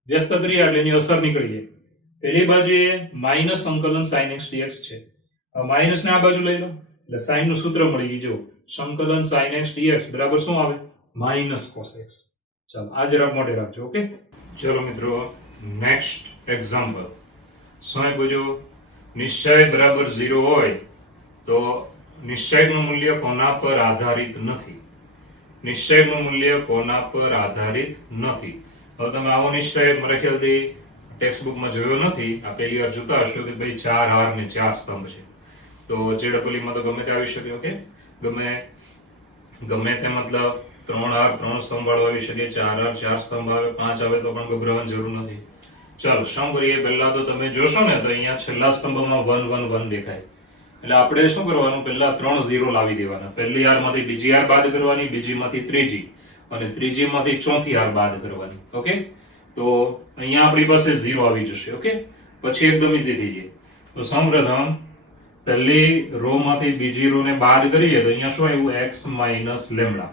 વ્યસ્ત ક્રિયા એટલે એની અસર નીકળી જાય. પેલી બાજુએ માઇનસ સંકલન sin x dx છે, હવે માઇનસ ને આ બાજુ લઈ લો એટલે sin નું સૂત્ર મળી ગયું. જો સંકલન sin x dx બરાબર શું આવે? Minus cos x. ચાલો આ જરા મોઢે રાખજો. ઓકે, ચલો મિત્રો નેક્સ્ટ એક્ઝામ્પલ. શું આપ્યું? જો નિશ્ચય બરાબર 0 હોય તો નિશ્ચયનું મૂલ્ય કોના પર આધારિત નથી? નિશ્ચયનું મૂલ્ય કોના પર આધારિત નથી? હવે તમે આવો નિશ્ચય મારા ખ્યાલથી ટેક્સ્ટ બુકમાં જોયો નથી, આ પહેલી વાર જોતા હશો કે ભાઈ 4 હાર ને 4 સ્તંભ છે. તો જેડબલીમાં તો ગમે તે આવી શકે. ઓકે, ગમે તે મતલબ 3 હાર 3 સ્તંભ વાળો આવી શકે, 4 હાર 4 સ્તંભ આવે, 5 આવે તો પણ ગભરાવાની જરૂર નથી. ચાલો શું કરીએ? પહેલા તો તમે જોશો ને તો અહીંયા છેલ્લા સ્તંભમાં 1 1 1 દેખાય, એટલે આપણે શું કરવાનું? પહેલા 3 0 લાવી દેવાના. પહેલી હારમાંથી બીજી હાર બાદ કરવાની, બીજીમાંથી ત્રીજી, અને ત્રીજીમાંથી ચોથી હાર બાદ કરવાની. ઓકે, તો અહીંયા આપણી પાસે 0 આવી જશે. ઓકે, પછી એકદમ ઈઝી થઈ જાય. તો સૌપ્રથમ પહેલી રો માંથી બીજી રો ને બાદ કરીએ તો અહીંયા શું આવ્યું? x minus lambda.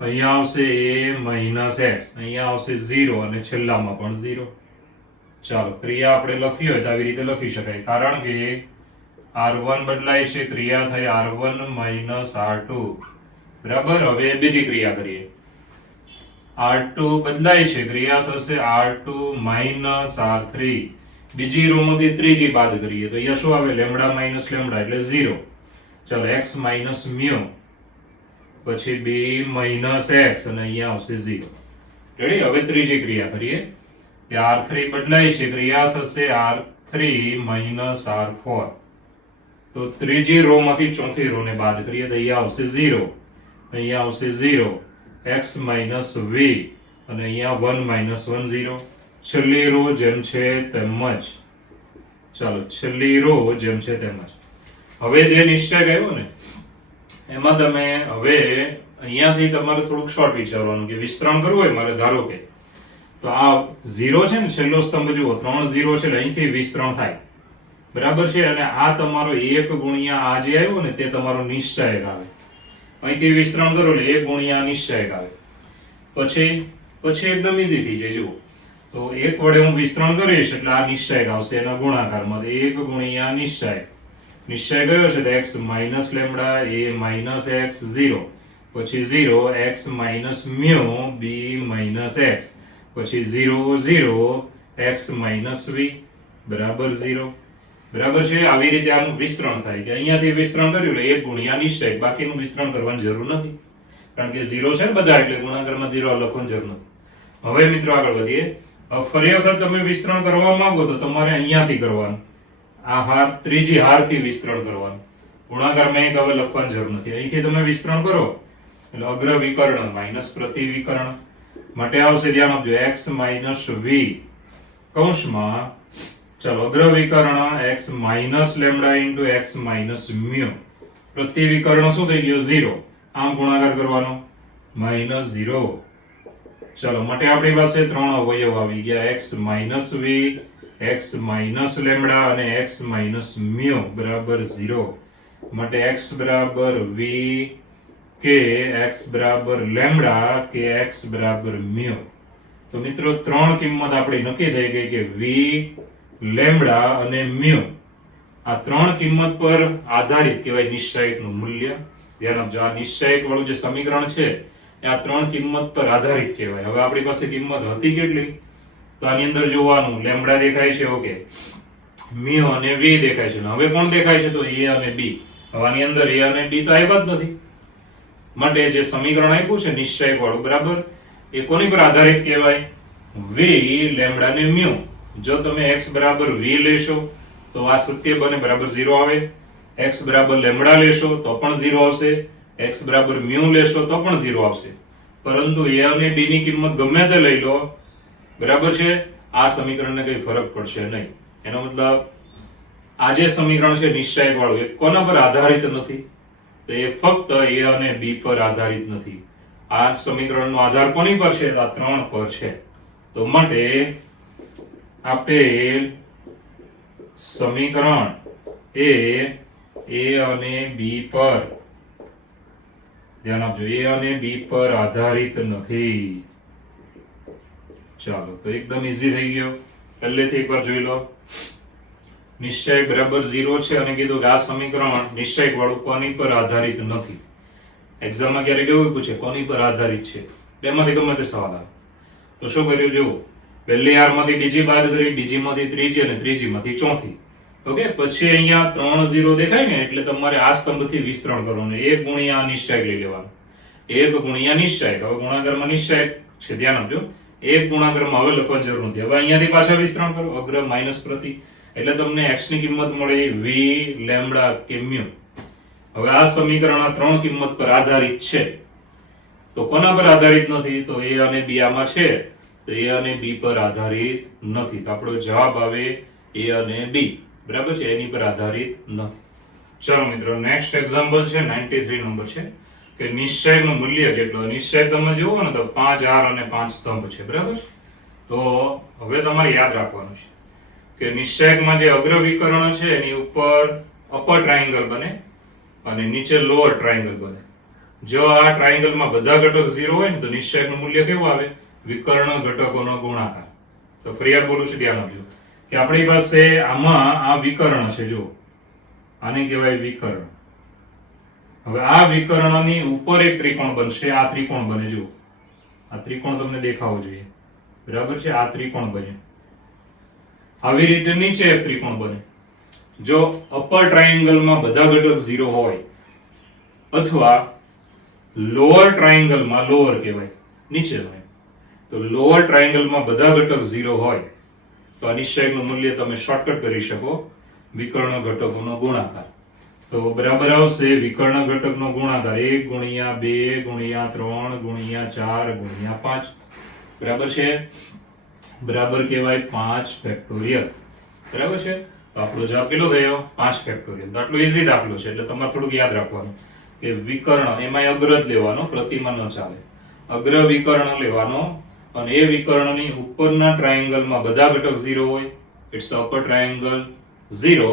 અહીંયા આવશે a માઇનસ x, અહીંયા આવશે 0 અને છેલ્લામાં પણ 0. ચાલો ક્રિયા આપણે લખી હોય તો આવી રીતે લખી શકાય, કારણ કે r1 બદલાય છે, ક્રિયા થઈ r1 માઇનસ r2. બરાબર, હવે બીજી ક્રિયા કરીએ. r2 બદલાય છે, ક્રિયા થશે r2 માઇનસ r3. બીજી રો માંથી ત્રીજી બાદ કરીએ તો અહીંયા શું આવે? લેમ્ડા માઇનસ લેમ્ડા એટલે 0. ચાલો x માઇનસ મ્યુ, પછી b માઇનસ x અને અહીંયા આવશે 0. રેડી? હવે ત્રીજી ક્રિયા કરીએ. r3 બદલાય છે, ક્રિયા થશે r3 માઇનસ r4. તો ત્રીજી રો માંથી ચોથી રો ને બાદ કરીએ તો અહીંયા આવશે 0, અહીંયા આવશે 0, x માઇનસ v અને અહીંયા 1 માઇનસ 1 0. છેલ્લી રો જેમ છે તેમ જ. ચાલો છેલ્લી રો જેમ છે તેમ જ. હવે જે નિશ્ચય આવ્યો ને એમાં તમે હવે અહીંયાથી તમારે થોડુંક શોર્ટ વિચારવાનું કે વિસ્તરણ કરવું હોય મારે, ધારો કે તો આ 0 છે ને છેલ્લો સ્તંભ જુઓ, 3 0 છે એટલે અહીંથી વિસ્તરણ થાય. બરાબર છે, અને આ તમારો 1 ગુણ્યા આ જે આવ્યો ને તે તમારો નિશ્ચયક આવે. અહીંથી વિસ્તરણ કરો એટલે 1 ગુણ્યા નિશ્ચયક આવે. પછી એકદમ ઈઝી થઈ જાય. જુઓ તો 1 વડે હું વિસ્તરણ કરીશ એટલે આ નિશ્ચયક આવશે, એના ગુણાકારમાં 1 ગુણ્યા નિશ્ચયક. નિશ્ચય કયો છે? તો x minus lambda, a minus x 0, પછી 0 x minus mu b minus x, પછી 0 0 x માઇનસ v બરાબર 0. બરાબર છે, આવી રીતે આનું વિસ્તરણ થાય કે અહીંયાથી વિસ્તરણ કર્યું એટલે 1 ગુણ્યા નિશ્ચય, બાકીનું વિસ્તરણ કરવાની જરૂર નથી, કારણ કે 0 છે ને બધા એટલે ગુણાકારમાં 0 લખવાની જરૂર નથી. હવે મિત્રો આગળ વધીએ. ફરી વખત તમે વિસ્તરણ કરવા માંગો તો તમારે અહીંયાથી કરવાનું, આ હાર ત્રીજી હારથી વિસ્તરણ કરવાનું, ગુણાકારમાં 1 હવે લખવાની જરૂર નથી. અહીંથી તમે વિસ્તરણ કરો એટલે અગ્ર વિકર્ણ માઇનસ પ્રતિ વિકર્ણ માટે આવશે, ધ્યાન આપજો, x માઇનસ v કૌંસમાં, ચલો અગ્ર વિકર્ણ x minus lambda into x minus mu, પ્રતિ વિકર્ણ શું થઈ ગયો? 0. આમ ગુણાકાર કરવાનો માઇનસ 0. ચલો માટે આપણી પાસે 3 અવયવ આવી ગયા, x minus v, x minus lambda અને x માઇનસ મ્યુ બરાબર 0. માટે x બરાબર v કે x બરાબર લેમ્ડા કે x બરાબર મ્યુ. તો મિત્રો 3 કિંમત આપણી નક્કી થઈ ગઈ કે v, લેમ્ડા અને મ્યુ. આ 3 કિંમત પર આધારિત કહેવાય નિશ્ચયકનું મૂલ્ય. ધ્યાન આપજો, આ નિશ્ચયક વાળું જે સમીકરણ છે એ આ 3 કિંમત પર આધારિત કહેવાય. હવે આપણી પાસે કિંમત હતી કેટલી? તો આની અંદર જોવાનું, લેમ્ડા દેખાય છે, ઓકે, મ્યુ અને v દેખાય છે. હવે કોણ દેખાય છે? તો a અને b. હવે આની અંદર a અને b તો આવ્યા જ નથી, માટે જે સમીકરણ આપ્યું છે નિશ્ચયક વાળું, બરાબર, એ કોની પર આધારિત કહેવાય? v, લેમ્ડા અને મ્યુ. જો તમે x બરાબર v લેશો તો આ સત્ય બને, બરાબર 0 આવે. x બરાબર લેમ્ડા લેશો તો પણ 0 આવશે, x બરાબર મ્યુ લેશો તો પણ 0 આવશે. પરંતુ a અને b ની કિંમત ગમે તે લઈ લો, બરાબર છે, આ સમીકરણને કઈ ફરક પડશે નહીં. એનો મતલબ આ જે સમીકરણ છે નિશ્ચયક વાળું, એ કોના પર આધારિત નથી? તો એ ફક્ત a અને b પર આધારિત નથી. આ સમીકરણનો આધાર કોની પર છે? આ 3 પર છે. તો માટે આપેલ સમીકરણ એ એ અને બી પર ધ્યાન આપજો, એ અને બી પર આધારિત નથી. ચાલો તો એકદમ ઈઝી થઈ ગયો. પહેલેથી એકવાર જોઈ લો. નિશ્ચય બરાબર 0 છે અને કીધું કે આ સમીકરણ નિશ્ચય વાળું કોની પર આધારિત નથી. એક્ઝામમાં ક્યારેક એવું પૂછે કોની પર આધારિત છે, બેમાંથી ગમે તે સવાલ આવે તો શું કર્યું જુઓ. પહેલી હાર માંથી બીજી બાદ કરી, બીજી માંથી ત્રીજી અને ત્રીજી માંથી ચોથી. ઓકે, પછી અહીંયા 3 0 દેખાય ને એટલે તમારે આ સ્તંભથી વિસ્તરણ કરવાનું. 1 ગુણ્યા નિશ્ચય લઈ લેવાનું. 1 ગુણ્યા નિશ્ચય. હવે ગુણાકારમાં નિશ્ચય છે, ધ્યાન આપજો. 1 ગુણાકારમાં હવે લખવાની જરૂર નથી. હવે અહીંયાથી પાછા વિસ્તરણ કરો, અગ્ર માઇનસ પ્રતિ, એટલે તમને x ની કિંમત મળી v લેમ્બડા કે મ્યુ. હવે આ સમીકરણ આ 3 કિંમત પર આધારિત છે. તો કોના પર આધારિત નથી? તો a અને b આમાં છે, તો a અને b પર આધારિત નથી. તો આપણો જવાબ આવે a અને b. બરાબર છે, એની પર આધારિત નથી. ચાલો મિત્રો, નેક્સ્ટ એક્ઝામ્પલ છે 93 નંબર છે કે નિશ્ચયનું મૂલ્ય કેટલું. નિશ્ચય તમે જુઓ ને તો 5 હાર અને 5 સ્તંભ છે. બરાબર, તો હવે તમારે યાદ રાખવાનું છે કે નિશ્ચયકમાં જે અગ્ર વિકર્ણ છે એની ઉપર અપર ટ્રાયેંગલ બને અને નીચે લોઅર ટ્રાયેંગલ બને. જો આ ટ્રાયેંગલમાં બધા ઘટક 0 હોય ને તો નિશ્ચયકનું મૂલ્ય કેવું આવે? વિકર્ણ ઘટકોનો ગુણાકાર. તો ફરી યાર બોલું છું, ધ્યાન આપજો કે આપણી પાસે આમાં આ વિકર્ણ છે, જો આને કહેવાય વિકર્ણ. હવે આ વિકર્ણની ઉપર એક ત્રિકોણ બનશે. આ ત્રિકોણ બને, જો આ ત્રિકોણ તમને દેખાવો જોઈએ. બરાબર છે, આ ત્રિકોણ બને. આવી રીતે નીચે એક ત્રિકોણ બને. જો અપર ટ્રાયેંગલમાં બધા ઘટક 0 હોય અથવા લોઅર ટ્રાયેંગલમાં, લોઅર કહેવાય નીચે હોય, તો લોઅર ટ્રાયેંગલમાં બધા ઘટક 0 હોય તો આ નિશ્ચયકનું મૂલ્ય તમે શોર્ટકટ કરી શકો, વિકર્ણ ઘટકોનો ગુણાકાર. તો બરાબર આવશે વિકર્ણ ઘટકનો ગુણાકાર 1 ગુણ્યા 2 ગુણ્યા 3 ગુણ્યા 4 ગુણ્યા 5. બરાબર છે, બરાબર કહેવાય 5 ફેક્ટોરિયલ. બરાબર છે, તો આપણો જવાબ કેટલો થયો? 5 ફેક્ટોરિયલ. તો આટલું ઈઝી દાખલો છે એટલે તમારે થોડુંક યાદ રાખવાનું કે વિકર્ણ એમાંય અગ્ર જ લેવાનો, પ્રતિમા ન ચાલે. અગ્ર વિકર્ણ લેવાનો અને એ વિકર્ણની ઉપરના ટ્રાયેંગલમાં બધા ઘટક 0 હોય, ઇટ્સ અપર ટ્રાયેંગલ 0,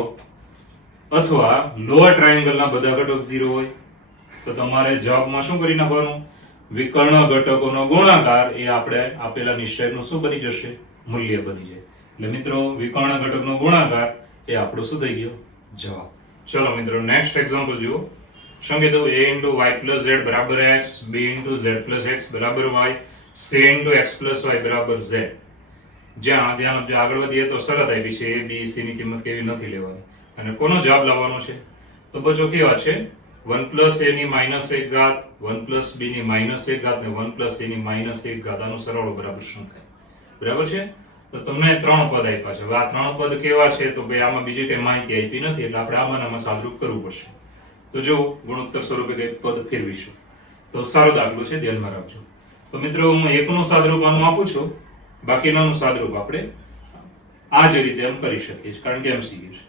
અથવા લોઅર ટ્રાયેંગલના બધા ઘટક 0 હોય તો તમારે જવાબમાં શું કરી નાખવાનું? વિકર્ણ ઘટકોનો ગુણાકાર એ આપણે આપેલા નિશ્ચયનું શું બની જશે? મૂલ્ય બની જાય. એટલે મિત્રો વિકર્ણ ઘટકનો ગુણાકાર એ આપણો શું થઈ ગયો? જવાબ. ચલો મિત્રો, નેક્સ્ટ એક્ઝામ્પલ જુઓ. શું કીધું? a y z બરાબર x, b z x બરાબર y, c x y બરાબર z. જ્યાં ધ્યાન આપજો, આગળ વધીએ તો શરત આપી છે a b c ની કિંમત કેવી નથી લેવાની અને કોનો જવાબ લાવવાનો છે? તો બચો કેવા છે? 1 a ની -1 ઘાત, 1 b ની -1 ઘાત ને 1 a ની -1 ઘાત. આનો સરવાળો બરાબર શું થાય? બરાબર છે, તો તમને 3 પદ આપ્યા છે. હવે આ 3 પદ કેવા છે? તો ભાઈ આમાં બીજી કઈ માહિતી આપી નથી એટલે આપણે આમાં સાદરૂપ કરવું પડશે. તો જો ગુણોત્તર સ્વરૂપે કઈ પદ ફેરવીશું. તો સારો દાખલો છે, ધ્યાનમાં રાખજો. તો મિત્રો હું એકનું સાદરૂપ આનું આપું છું, બાકીનાનું સાદરૂપ આપણે આ જ રીતે એમ કરી શકીએ છીએ કારણ કે MCQ છે.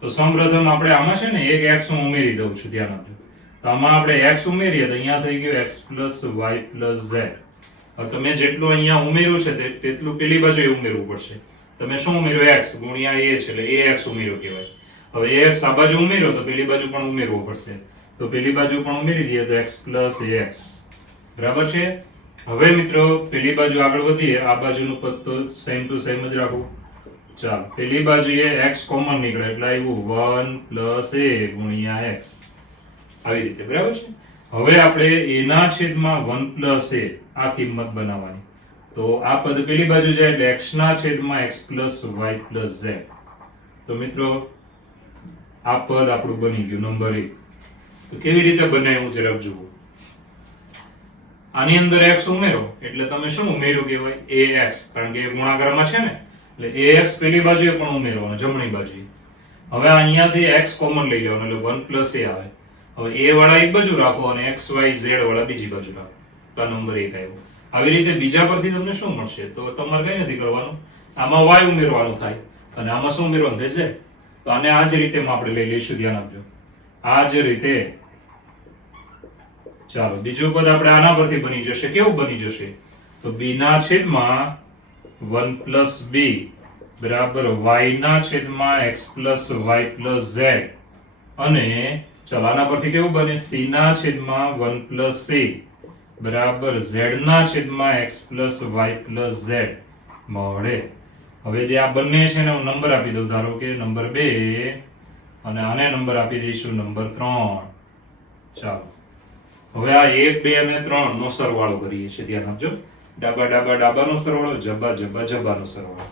તો સૌપ્રથમ આપણે આમાં છે ને એક x હું ઉમેરી દઉં છું, ધ્યાન આપજો. તો આમાં આપણે x ઉમેરીએ તો અહીંયા થઈ ગયું x y z. હવે તમે જેટલું અહીંયા ઉમેર્યું છે તેટલું પેલી બાજુએ ઉમેરવું પડશે. તમે શું ઉમેર્યું? x ગુણ્યા a છે એટલે ax ઉમેર્યો કહેવાય. હવે ax આ બાજુ ઉમેર્યો તો પેલી બાજુ પણ ઉમેરવો પડશે. તો પેલી બાજુ પણ ઉમેરી દઈએ તો x ax. બરાબર છે. હવે મિત્રો પેલી બાજુ આગળ વધીએ, આ બાજુનું પદ તો સેમ ટુ સેમ જ રાખો. ચાલો, પેલી બાજુએ x કોમન નીકળે એટલે આવ્યું 1 a ગુણ્યા x. આવી રીતે. બરાબર છે. હવે આપણે a ના છેદમાં 1 a આ કિંમત બનાવવાની. તો આ પદ પેલી બાજુ જાય એટલે x ના છેદમાં x y z. તો મિત્રો આ પદ આપણું બની ગયું નંબર 1. તો કેવી રીતે બનાવ્યું જરાક જુઓ. આની અંદર x ઉમેરો એટલે તમે શું ઉમેર્યું કહેવાય? ax, કારણ કે એ ગુણાકારમાં છે ને એટલે ax પેલી બાજુએ પણ ઉમેરવાનો, જમણી બાજુએ. હવે અહીંયાથી x કોમન લઈ લેવાનો એટલે 1 a આવે. હવે a વાળા એક બાજુ રાખો અને x y z વાળા બીજી બાજુ રાખો. તો આ નંબર 1 આવ્યો. આવી રીતે બીજા પરથી તમને શું મળશે? તો તમારે કઈ નથી કરવાનું, આમાં y ઉમેરવાનું થાય અને આમાં શું ઉમેરવાનું થાય? z. તો આને આ જ રીતે આપણે લઈ લઈશું, ધ્યાન આપજો. આ જ રીતે. ચાલો, બીજું પદ આપણે આના પરથી બની જશે. કેવું બની જશે? તો b ના છેદમાં 1 b બરાબર y ના છેદમાં x y z અને ચાલો આના પરથી કેવું બને c ના છેદમાં 1 પ્લસ c બરાબર z ના છેદમાં x plus y plus z મળે. હવે જે આ બંને છે ને હું નંબર આપી દઉં. ધારો કે નંબર 2 અને આને નંબર આપી દઈશું નંબર 3. ચાલો હવે આ 1 2 અને 3 નો સરવાળો કરીએ છીએ. ધ્યાન આપજો. ડાબા ડાબા ડાબાનો સરવાળો, જબા જબા જબાનો સરવાળો.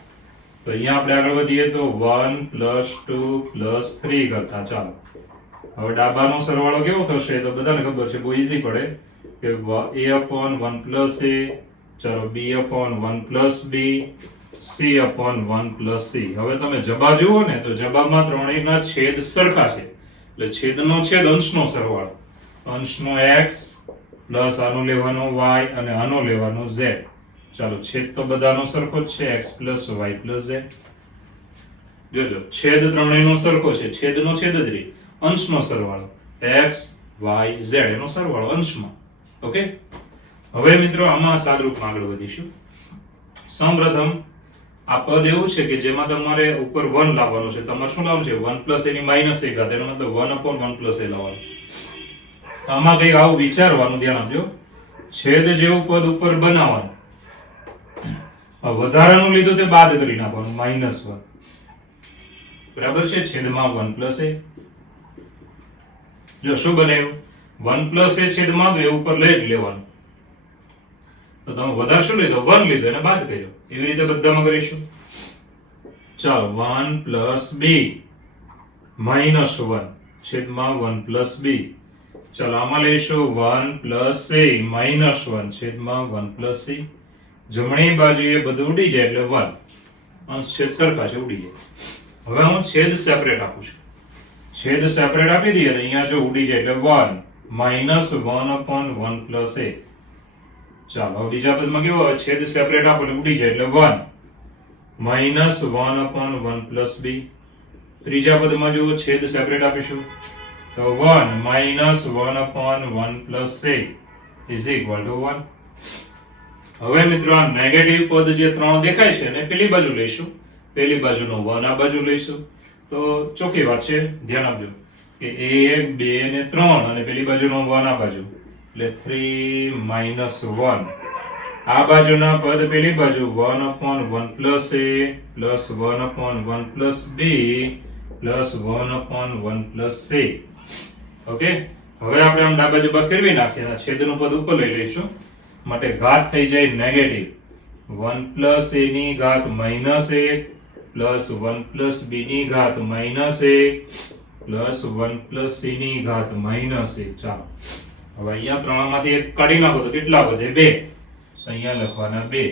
તો અહીંયા આપણે આગળ વધીએ તો 1 + 2 + 3 કરતા. ચાલો હવે ડાબાનો સરવાળો કેવો થશે તો બધાને ખબર છે, બહુ ઈઝી પડે કે a/1 + a, ચાલો b/1 + b, c/1 + c. હવે તમે જબા જુઓ ને તો જબામાં ત્રણેયના છેદ સરખા છે, એટલે છેદનો છેદ અંશનો સરવાળો, અંશનો x પ્લસ આનો લેવાનો y અને આનો લેવાનો z. ચાલો છેદ તો બધાનો સરખો જ છે, x + y + z. જોજો છેદ ત્રણેયનો સરખો છે, છેદનો છેદ જ રહી, અંશનો સરવાળો x y z એનો સરવાળો અંશમાં. ઓકે, હવે મિત્રો આમાં સાદરૂપમાં આગળ વધીશું. સૌપ્રથમ આ પદ એવું છે કે જેમાં તમારે ઉપર 1 લાવવાનું છે. તમારે શું લાવવાનું છે? 1 + a ની -1 ઘાત, એનો મતલબ 1/1 + a લાવવાનું. આમાં કંઈક આવું વિચારવાનું, ધ્યાન આપજો. છેદ જેવું પદ ઉપર બનાવવાનું, વધારાનું લીધું તે બાદ કરી નાખવાનું, -1 બરાબર છે, છેદમાં 1 + a. જો શું બન્યું? 1 + a છેદમાં એ ઉપર લઈ જ લેવાનું. તો તમે વધારે શું લીધો? 1 લીધો, એને બાદ કર્યો. એવી રીતે બધામાં કરીશું. ચાલો 1 + b -1 છેદમાં 1 + b. ચાલો આમાં લઈશું 1 + a -1 છેદમાં 1 + c. જમણી બાજુએ બધું ઉડી જાય એટલે 1, અંશ છેદ સરખા છે, ઉડી જાય. હવે હું છેદ સેપરેટ આપું છું. છેદ સેપરેટ આપી દઈએ તો અહીંયા જો ઉડી જાય એટલે 1 -1/1 + a. ચાલો હવે બીજા પદમાં કેવું આવે? છેદ સેપરેટ આપો એટલે ઉડી જાય એટલે 1 -1/1 + b. ત્રીજા પદમાં જો છેદ સેપરેટ આપીશું તો 1 -1/1 + a = 1. હવે મિત્રો આ નેગેટિવ પદ જે 3 દેખાય છે ને પેલી બાજુ લઈશું, પેલી બાજુનો 1 આ બાજુ લઈશું. તો ચોખ્ખી વાત છે, ધ્યાન આપજો કે 1 2 અને 3 અને પેલી બાજુનો 1 આ બાજુ, એટલે 3 -1. આ બાજુના પદ પેલી બાજુ 1/1 + a + 1/1 + b + 1/1 + c. ઓકે, હવે આપણે આમ ડાબા જબા ફેરવી નાખીએ અને છેદનું પદ ઉપર લઈ લઈશું, માટે ઘાત થઈ જાય નેગેટિવ. 1 + a ની ઘાત -1 + 1 + b ની ઘાત -1 + 1 + c ની ઘાત -1. ચાલો હવે અહીંયા ત્રણમાંથી એક કાઢી નાખો તો કેટલા વધે? 2. અહીંયા લખવાના 2.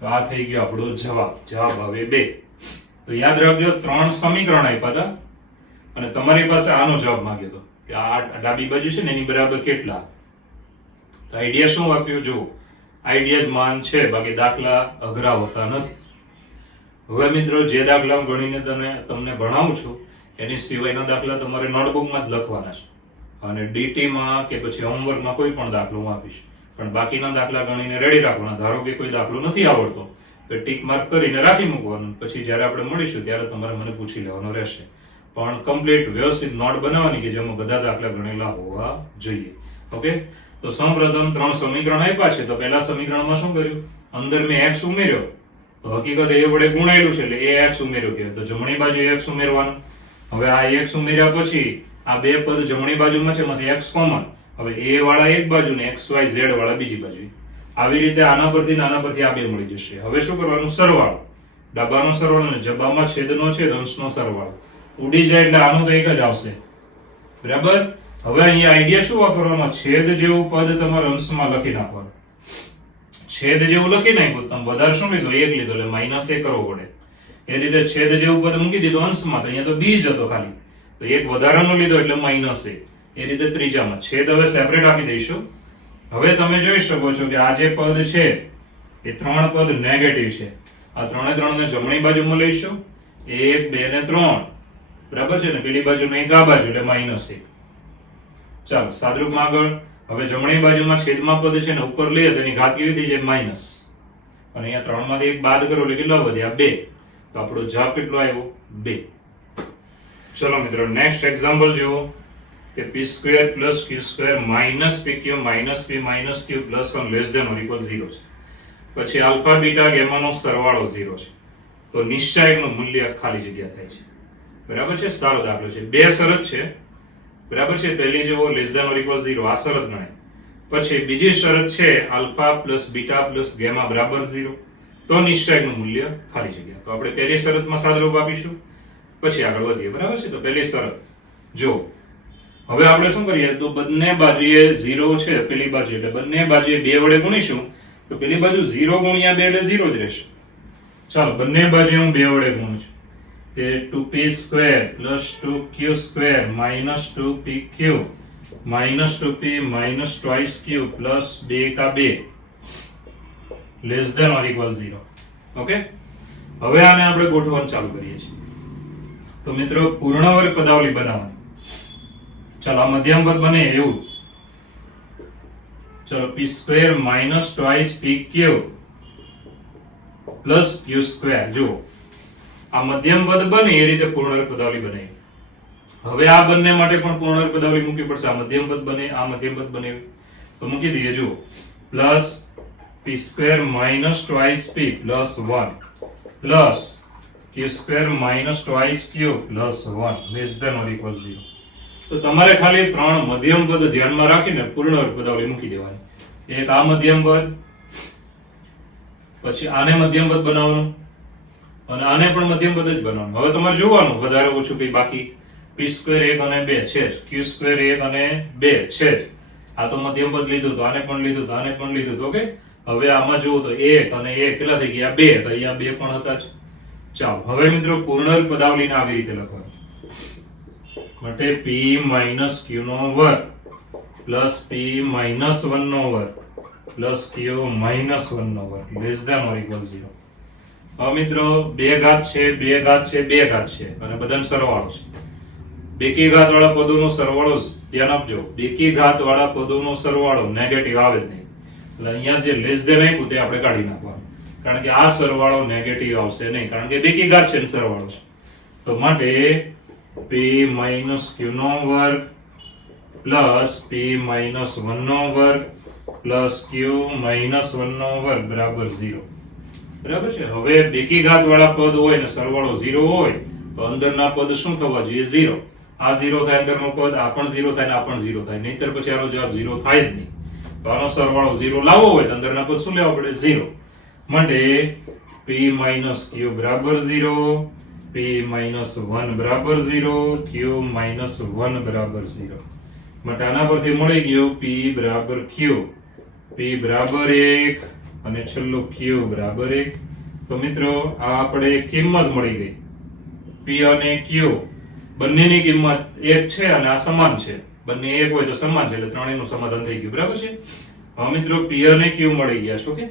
તો આ થઈ ગયો આપણો જવાબ. જવાબ હવે 2. તો યાદ રાખજો 3 સમીકરણ આપ્યા હતા અને તમારી પાસે આનો જવાબ માંગ્યો હતો કે આ ડાબી બાજુ છે ને એની બરાબર કેટલા. તો આઈડિયા શું આપ્યો? જુઓ, આઈડિયા જ માન છે, બાકી દાખલા અઘરા હોતા નથી. હવે મિત્રો જે દાખલા ગણીને તમને ભણાવું છું એની સિવાયના દાખલા તમારે નોટબુકમાં જ લખવાના છે, અને ડીટીમાં કે પછી હોમવર્કમાં કોઈ પણ દાખલો હું આપીશ, પણ બાકીના દાખલા ગણીને રેડી રાખવાના. ધારો કે કોઈ દાખલો નથી આવડતો તો ટીક માર્ક કરીને રાખી મૂકવાનું, પછી જ્યારે આપણે મળીશું ત્યારે તમારે મને પૂછી લેવાનો રહેશે. પણ કમ્પ્લીટ વ્યવસ્થિત નોટ બનાવવાની કે જેમાં બધા દાખલા ગણેલા હોવા જોઈએ. ઓકે, તો સૌપ્રથમ 3 સમીકરણ આપ્યા છે. તો પહેલા સમીકરણમાં શું કર્યું? અંદર મેં x ઉમેર્યો, તો હકીકત એ વડે ગુણાયેલું છે એટલે ax ઉમેર્યો કહેવાય. તો જમણી બાજુ x ઉમેરવાનું. હવે આ x ઉમેર્યા પછી આ બે પદ જમણી બાજુમાં છે, એમાંથી x કોમન. હવે a વાળા એક બાજુ ને x y z વાળા બીજી બાજુ. આવી રીતે આના પરથી આના પરથી આ બે મળી જશે. હવે શું કરવાનું? સરવાળો. ડાબાનો સરવાળો ને જબામાં છેદનો છેદ અંશનો સરવાળો. ઉડી જાય એટલે આનો તો એક જ આવશે, બરાબર. હવે અહીંયા આઈડિયા શું વાપરવાનો? છેદ જેવું પદ તમારે અંશમાં લખી નાખવાનું. છેદ જેવું લખી નાખ્યું, તમે વધારે શું લીધો? 1 લીધો એટલે -1 કરવો પડે. એ રીતે છેદ જેવું પદ મૂકી દીધું અંશમાં, તો અહીંયા તો b જ હતો ખાલી, તો એક વધારાનો લીધો એટલે -1. એ રીતે ત્રીજામાં છેદ હવે સેપરેટ આપી દઈશું. હવે તમે જોઈ શકો છો કે આ જે પદ છે એ 3 પદ નેગેટિવ છે. આ 3 ને જમણી બાજુમાં લઈશું, 1 2 ને 3, બરાબર છે ને. પેલી બાજુનો એક આ બાજુ એટલે -1. ચાલો સાદરૂપમાં આગળ. હવે જમણી બાજુમાં છેદમાં પદ છે ને ઉપર લઈએ તો એની ઘાત કેવી થઈ જાય? માઇનસ. અને અહીંયા 3 માંથી એક બાદ કરો એટલે કેટલા વધ્યા? 2. તો આપણો જવાબ કેટલો આવ્યો? 2. ચલો મિત્રો નેક્સ્ટ એક્ઝામ્પલ જુઓ કે p² + q² - pq - p - q + 1 less than or equal 0 છે. પછી આલ્ફા બીટા ગેમાનો સરવાળો 0 છે. તો નિશ્ચાયકનું મૂલ્ય ખાલી જગ્યા થાય છે. બરાબર છે. સારો દાખલો છે. બે શરત છે. બરાબર છે. પહેલી જુઓ લેસ ધેન ઓર ઇક્વલ 0 આ શરત ગણાય. પછી બીજી શરત છે આલ્ફા + બીટા + ગેમા બરાબર 0. તો નિશ્ચાયકનું મૂલ્ય ખાલી જગ્યા. તો આપણે પહેલી શરતમાં સાદુરૂપ આપીશું, પછી આગળ વધીએ. બરાબર છે. તો પહેલી શરત જો હવે આપણે શું કરીએ તો બંને બાજુએ 0 છે પેલી બાજુ, એટલે બંને બાજુએ 2 વડે ગુણીશું તો પેલી બાજુ 0 × 2 એટલે 0 જ રહેશે. ચાલો બંને બાજુ હું 2 વડે ગુણું છું કે 2p² + 2q² - 2pq - 2p - 2q + 2k2 less than or equal 0. Okay, હવે આને આપણે ગોઠવવાનું ચાલુ કરીએ છીએ. તો મિત્રો પૂર્ણ વર્ગ પદાવલી બનાવવાની. ચાલો આ મધ્યમ પદ બને એવું. ચલો p² - 2pq + q². જો આ મધ્યમ પદ બને એ રીતે પૂર્ણ વર્ગ પદાવલી બને. હવે આ બંને માટે પણ પૂર્ણ વર્ગ પદાવલી મૂકવી પડશે. આ મધ્યમ પદ બને, આ મધ્યમ પદ બને તો મૂકી દઈએ. જો plus p² - 2p + 1 plus q² - 2q + 1 less than or equal 0. તો તમારે ખાલી ત્રણ મધ્યમ પદ ધ્યાનમાં રાખીને પૂર્ણ વર્ગ પદાવલી મૂકી દેવાની. એક આ મધ્યમ પદ, પછી આને મધ્યમ પદ બનાવવાનું અને આને પણ મધ્યમ પદ જ બનાવવાનું. હવે તમારે જોવાનું વધારે ઓછું કઈ બાકી. p² 1 અને 2 છે, q² 1 અને 2 છે. આ તો મધ્યમ પદ લીધું તો આને પણ લીધું તો આને પણ લીધું તો. ઓકે, હવે આમાં જુઓ તો 1 અને 1 કેટલા થઈ ગયા? 2. તો અહીંયા 2 પણ હતા જ. ચાલો હવે મિત્રો પૂર્ણ વર્ગ પદાવલીને આવી રીતે લખવાનું માટે p - q² + p - 1² + q - 1² less than or equal 0. હવે મિત્રો 2 ઘાત છે, 2 ઘાત છે, 2 ઘાત છે અને બધાનો સરવાળો છે. બેકી ઘાત વાળા પદોનો સરવાળો ધ્યાન આપજો. બેકી ઘાત વાળા પદોનો સરવાળો નેગેટિવ આવે જ નહીં. એટલે અહીંયા જે લેસ ધેન આપ્યું તે આપણે કાઢી નાખવાનું, કારણ કે આ સરવાળો નેગેટિવ આવશે નહીં, કારણ કે બેકી ઘાત છે ને સરવાળો છે. તો માટે p - q² + p - 1² + q - 1² બરાબર 0. બરાબર છે. હવે બેકી ઘાત વાળા પદ હોય ને સરવાળો 0 હોય તો અંદરના પદ શું થવા જોઈએ? 0. આ 0 થાય અંદરનો પદ, આ પણ 0 થાય ને આ પણ 0 થાય, નહીતર પછી આનો જવાબ 0 થાય જ નહીં. તો આનો સરવાળો 0 લાવવો હોય તો અંદરના પદ શું લેવા પડે? 0. માટે p - q બરાબર 0, p - 1 બરાબર 0, q - 1 બરાબર 0. માટે આના પરથી મળી ગયું p બરાબર q, p બરાબર 1 અને છેલ્લો q બરાબર 1. તો મિત્રો આ આપણે કિંમત મળી ગઈ. p અને q બંનેની કિંમત 1 છે અને આ સમાન છે. બંને 1 હોય તો સમાન છે એટલે ત્રણેયનું સમાધાન થઈ ગયું. બરાબર છે. હવે મિત્રો p અને q મળી ગયા છે. ઓકે,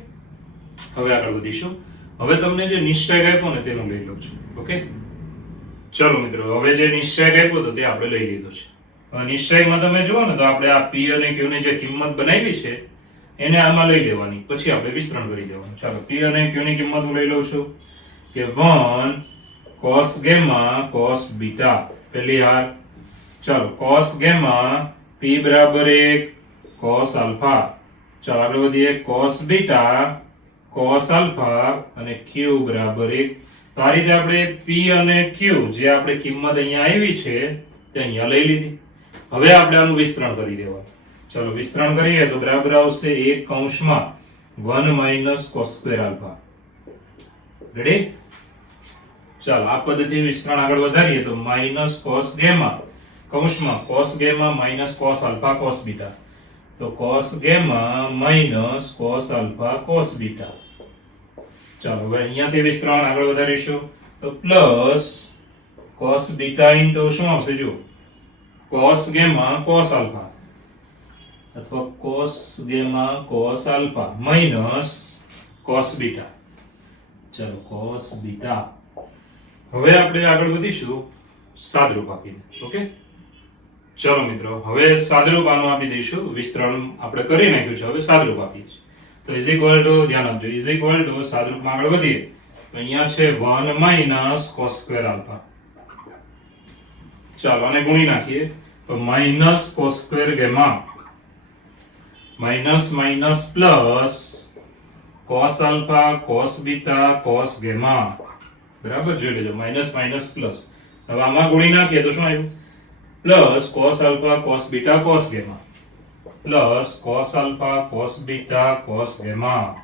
હવે આગળ વધીશું. હવે તમને જે નિશ્ચય આપ્યો ને તેનું લઈ લઉં છું. ઓકે, ચલો મિત્રો હવે જે નિશ્ચય આપ્યો તો તે આપણે લઈ લીધો છે. નિશ્ચયમાં તમે જુઓ ને તો આપણે આ p અને q ની જે કિંમત બનાવી છે એને આમાં લઈ લેવાની, પછી આપણે વિસ્તરણ કરી દેવાનું. ચાલો p અને q ની કિંમત હું લઈ લઉં છું કે 1 cos gamma cos beta પહેલી હાર. ચાલો cos gamma p બરાબર 1 cos alpha. ચાલો આગળ વધીએ. cos beta cos alpha અને q બરાબર 1. તો આ રીતે આપણે p અને q જે આપણે કિંમત અહીંયા આવી છે તે અહીંયા લઈ લીધી. હવે આપણે આનું વિસ્તરણ કરી દેવાનું. ચલો વિસ્તરણ કરીએ તો બરાબર આવશે 1 કૌંસમાં 1 - cos² alpha. રેડી? ચાલો આ પદ્ધતિ વિસ્તરણ આગળ વધારીએ તો -cos gamma કૌંસમાં cos gamma - cos alpha cos beta. તો cos gamma - cos alpha cos beta. ચાલો હવે અહીંયાથી વિસ્તરણ આગળ વધારીશું તો પ્લસ cos beta into શું આવશે? જો cos gamma cos alpha અથવા cos gamma cos alpha minus cos beta. ચાલો cos beta. હવે આપણે આગળ વધીશું સાદરૂપ આપીને. ઓકે, ચલો મિત્રો હવે સાદરૂપ આનું આપી દઈશું. વિસ્તરણ આપણે કરી નાખ્યું છે, હવે સાદરૂપ આપીએ છીએ. તો ઇઝ ઇક્વલ ટુ ધ્યાન આપજો. ઇઝ ઇક્વલ ટુ સાદરૂપમાં આગળ વધીએ તો અહીંયા છે 1 - cos² alpha. ચાલો આને ગુણી નાખીએ તો minus cos square gamma minus minus plus cos alpha cos beta cos gamma બરાબર જોઈ લેજો માઇનસ માઇનસ પ્લસ હવે આમાં ગુણી નાખીએ તો શું આવ્યું plus cos alpha cos beta cos gamma plus cos alpha cos beta cos gamma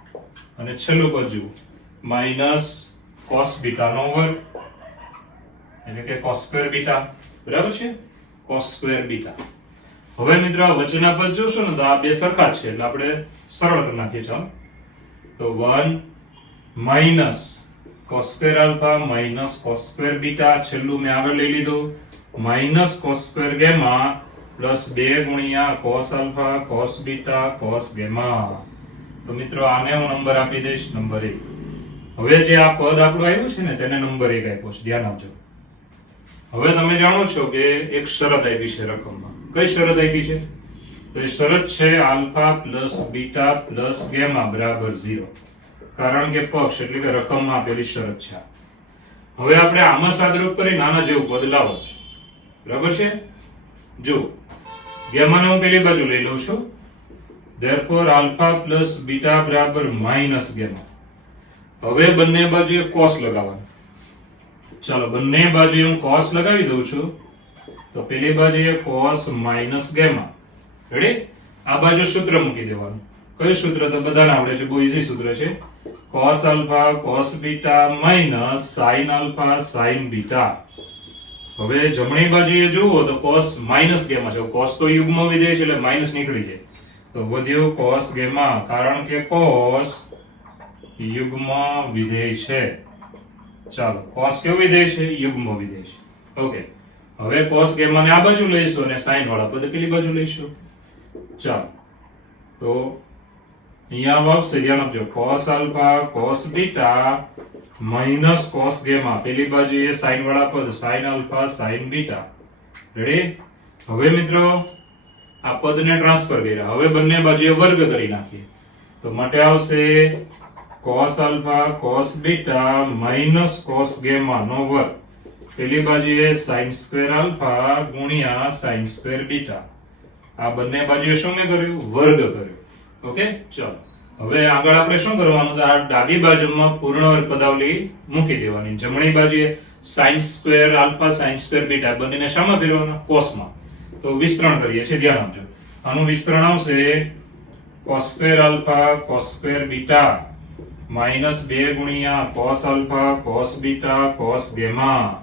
અને છેલ્લું પદ જુઓ માઇનસ કોસ બીટા નો વર્ગ એટલે કે કોસ સ્ક્વેર બીટા બરાબર છે કોસ સ્ક્વેર બીટા હવે મિત્રો આ વચ્ચેના પદ જોશો ને તો આ બે સરખા જ છે એટલે આપણે સરળ કરી નાખીએ ચાલો તો 1 minus cos square alpha minus cos square beta છેલ્લું મેં આગળ લઈ લીધું minus cos square gamma plus 2 ગુણ્યા cos alpha cos beta cos gamma તો મિત્રો આને હું નંબર આપી દઈશ નંબર 1 હવે જે આ પદ આપણું આવ્યું છે ને તેને નંબર 1 આપ્યો છે ધ્યાન આપજો હવે તમે જાણો છો કે એક શરત આપી છે રકમમાં કઈ શરત આપી છે તો એ શરત છે alpha plus beta plus gamma બરાબર 0 કારણ કે પક્ષ એટલે કે રકમમાં આપેલી શરત છે હવે આપણે આમાં સાદરૂપ કરી નાના જેવું પદ લાવો બરાબર છે જો ગેમાને હું પેલી બાજુ લઈ લઉં છું therefore આલ્ફા પ્લસ બીટા બરાબર માઇનસ ગેમા હવે બંને બાજુએ cos લગાવવાનું ચાલો બંને બાજુએ હું cos લગાવી દઉં છું તો પેલી બાજુએ cos માઇનસ ગેમા રેડી આ બાજુ સૂત્ર મૂકી દેવાનું કયું સૂત્ર તો બધાને આવડે છે બહુ ઈઝી સૂત્ર છે cos alpha cos beta minus sin alpha sin beta હવે જમણી બાજુએ જુઓ તો cos માઇનસ ગેમા છે cos તો યુગ્મ વિધેય છે એટલે માઇનસ નીકળી જાય તો વધ્યું cos ગેમા કારણ કે cos યુગ્મ વિધેય છે ચાલો cos કેવું વિધેય છે યુગ્મ વિધેય છે ઓકે હવે cos ગેમા ને આ બાજુ લઈશું અને sin વાળા પદ પેલી બાજુ લઈશું ચાલો તો અહીંયા આવશે ધ્યાન આપજો cos alpha cos beta minus cos gamma પેલી બાજુએ sin વાળા પદ sin alpha sin beta ready હવે મિત્રો આ પદને ટ્રાન્સફર કર્યા હવે બંને બાજુએ વર્ગ કરી નાખીએ તો માટે આવશે cos alpha cos beta minus cos gamma નો વર્ગ પેલી બાજુએ sin સ્ક્વેર આલ્ફા ગુણ્યા sin સ્ક્વેર બીટા આ બંને બાજુએ શું મેં કર્યું વર્ગ કર્યો ઓકે ચાલો હવે આગળ આપણે શું કરવાનું તો આ ડાબી બાજુમાં પૂર્ણ વર્ગ પદાવલી મૂકી દેવાની જમણી બાજુએ sin square alpha sin square beta બંનેને શામાં ફેરવવાના cos માં તો વિસ્તરણ કરીએ છીએ ધ્યાન આપજો આનું વિસ્તરણ આવશે cos square alpha cos square beta minus 2 ગુણ્યા cos alpha cos beta cos gamma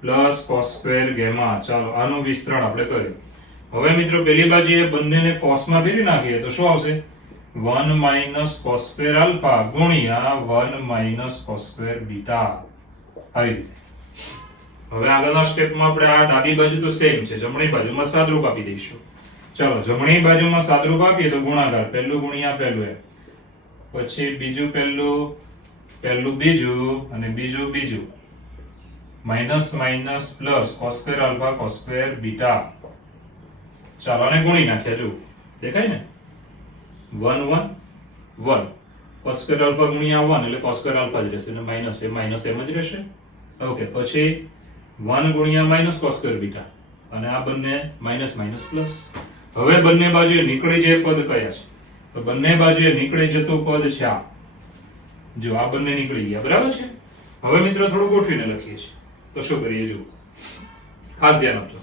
plus cos square gamma ચાલો આનું વિસ્તરણ આપણે કર્યું હવે મિત્રો પેલી બાજુએ બંનેને cos માં ફેરવી નાખીએ તો શું આવશે 1 માઇનસ cos સ્ક્વેર આલ્ફા ગુણ્યા 1 માઇનસ cos સ્ક્વેર બીટા આવી રીતે હવે આગળના સ્ટેપમાં આપણે આ ડાબી બાજુ તો સેમ છે જમણી બાજુમાં સાદરૂપ આપી દઈશું ચાલો જમણી બાજુમાં સાદરૂપ આપીએ તો ગુણાકાર પહેલું ગુણ્યા પહેલું એમ પછી બીજું પહેલું પહેલું બીજું અને બીજું બીજું minus minus plus cos square alpha cos square beta ચાલો આને ગુણી નાખ્યા જો દેખાય ને 1 1 1 cos સ્ક્વેર આલ્ફા ગુણ્યા 1 એટલે cos સ્ક્વેર આલ્ફા જ રહેશે અને માઈનસ એમ જ રહેશે ઓકે પછી 1 ગુણ્યા માઈનસ cos સ્ક્વેર બીટા અને આ બંને માઈનસ માઈનસ પ્લસ હવે બંને બાજુએ નીકળી જે પદ કયા છે તો બંને બાજુએ નીકળી જતું પદ છે આ જો આ બંને નીકળી ગયા બરાબર છે હવે મિત્રો થોડું ગોઠવીને લખીએ છીએ તો શું કરીએ જો ખાસ ધ્યાન આપજો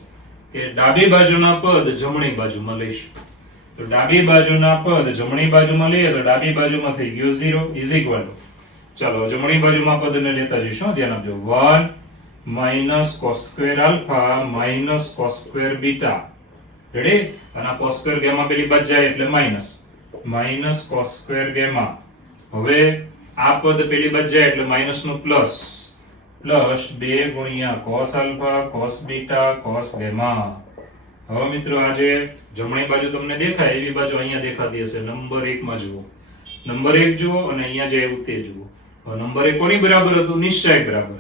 કે ડાબી બાજુના પદ જમણી બાજુમાં લઈશું તો ડાબી બાજુના પદ જમણી બાજુમાં લઈએ તો ડાબી બાજુમાં થઈ ગયું 0 ઇઝ ઇક્વલ ટુ ચાલો જમણી બાજુમાં પદને લેતા જઈશું ધ્યાન આપજો 1 minus cos square alpha minus cos square beta ready અને આ cos સ્ક્વેર ગેમા પેલી બાજુ જાય એટલે માઇનસ cos સ્ક્વેર ગેમા હવે આ પદ પેલી બાજુ જાય એટલે માઇનસ નું પ્લસ 2 ગુણ્યા cos alpha cos beta cos gamma હવે મિત્રો આ જે જમણી બાજુ તમને દેખાય એવી બાજુ અહીંયા દેખાતી હશે નંબર 1 માં જુઓ નંબર 1 જુઓ અને અહીંયા જે આવ્યું તે જુઓ હવે નંબર 1 કોની બરાબર હતું નિશ્ચાયક બરાબર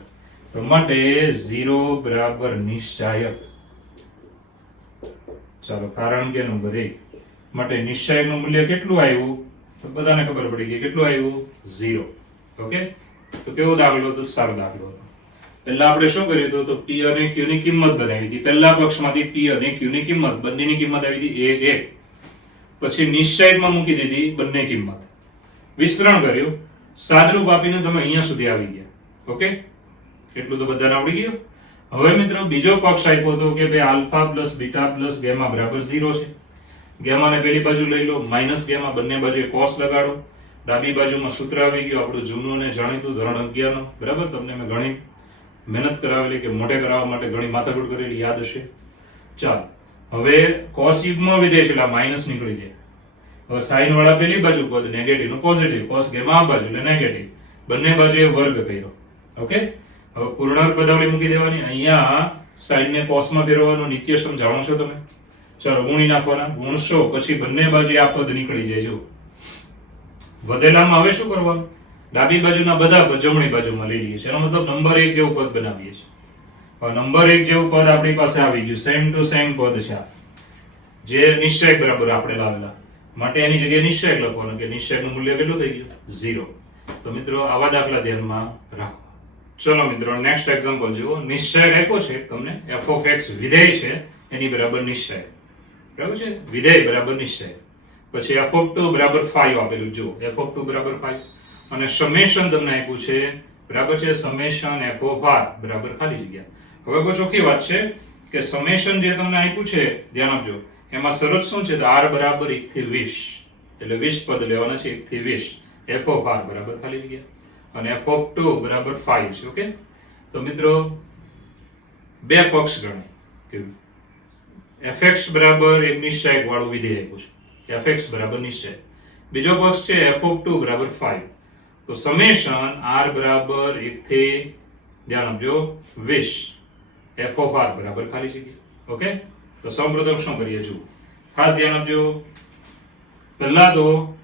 તો માટે 0 બરાબર નિશ્ચાયક ચાલો કારણ કે નંબર 1 માટે નિશ્ચાયકનું મૂલ્ય કેટલું આવ્યું તો બધાને ખબર પડી ગઈ કેટલું આવ્યું 0 ઓકે તો કેવો દાખલો હતો સારો દાખલો હતો પહેલા આપણે શું કર્યું હતું તો p અને q ની કિંમત બનાવી હતી. પહેલા પક્ષમાંથી p અને q ની કિંમત બંનેની કિંમત આવી હતી 1 1. પછી નિશ્ચયમાં મૂકી દીધી બંને કિંમત, વિસ્તરણ કર્યું, સાદરૂપ આપીને તમે અહીંયા સુધી આવી ગયા. ઓકે, એટલું તો બધાને આવડી ગયું. હવે મિત્રો બીજો પક્ષ આપ્યો હતો કે ભાઈ alpha plus beta plus gamma બરાબર 0 છે. ગેમાને પેલી બાજુ લઈ લો, માઇનસ ગેમા બંને બાજુએ કોસ લગાડો. ડાબી બાજુમાં સૂત્ર આવી ગયું આપણું જૂનું અને જાણીતું ધોરણ 11 નું. બરાબર, તમને મેં ઘણી મહેનત કરાવેલી કે મોઢે કરાવવા માટે ઘણી માથાકૂટ કરેલી, યાદ હશે. ચાલો, હવે cos યુગ્મ વિધેય છે એટલે માઇનસ નીકળી જાય. હવે સાઈન વાળા પેલી બાજુ પદ નેગેટિવ નું પોઝિટિવ, cos ગેમા આ બાજુ એટલે નેગેટિવ, બંને બાજુએ વર્ગ કર્યો. ઓકે, હવે પૂર્ણાંક પદાવલી મૂકી દેવાની. અહીંયા સાઈન ને cos માં ફેરવવાનો નિત્યસમ જાણો છો તમે. ચાલો ગુણી નાખવાના, ગુણશો પછી બંને બાજુએ આ પદ નીકળી જાય. જો વધેલામાં હવે શું કરવાનું, ડાબી બાજુના બધા પદ જમણી બાજુમાં લઈ લઈએ છીએ. એનો મતલબ નંબર 1 જેવું પદ બનાવીએ છીએ. હવે નંબર 1 જેવું પદ આપણી પાસે આવી ગયું, સેમ ટુ સેમ પદ છે જે નિશ્ચય બરાબર આપણે લાવેલા, માટે એની જગ્યાએ નિશ્ચય લખવાનું કે નિશ્ચયનું મૂલ્ય કેટલું થઈ ગયું 0. તો મિત્રો આવા દાખલા ધ્યાનમાં રાખો. ચલો મિત્રો નેક્સ્ટ એક્ઝામ્પલ જુઓ. નિશ્ચય આપ્યો છે તમને, f of x વિધેય છે એની બરાબર નિશ્ચય. બરાબર છે, વિધેય બરાબર નિશ્ચય. પછી f of 2 બરાબર 5 આપેલું, જુઓ f of 2 બરાબર 5 અને સમેશન તમને આપ્યું છે બરાબર છે, સમેશન f of r બરાબર ખાલી જગ્યા. હવે બહુ ચોખ્ખી વાત છે કે સમેશન જે તમને આપ્યું છે ધ્યાન આપજો, એમાં શરત શું છે તો r બરાબર 1 થી 20 એટલે 20 પદ લેવાના છે 1 થી 20. f of r બરાબર ખાલી જગ્યા અને f of 2 બરાબર 5 છે. ઓકે, તો મિત્રો બે પક્ષ ગણાય કે fx બરાબર એક નિશ્ચયક વાળું વિધેય આપ્યું છે, fx બરાબર નિશ્ચય. બીજો પક્ષ છે f of 2 બરાબર 5. તો સમેશન r બરાબર 1 થી ધ્યાન આપજો 20, f of r બરાબર ખાલી જગ્યા. ઓકે, તો સૌપ્રથમ શું કરીએ જુઓ, ખાસ ધ્યાન આપજો. પહેલા તો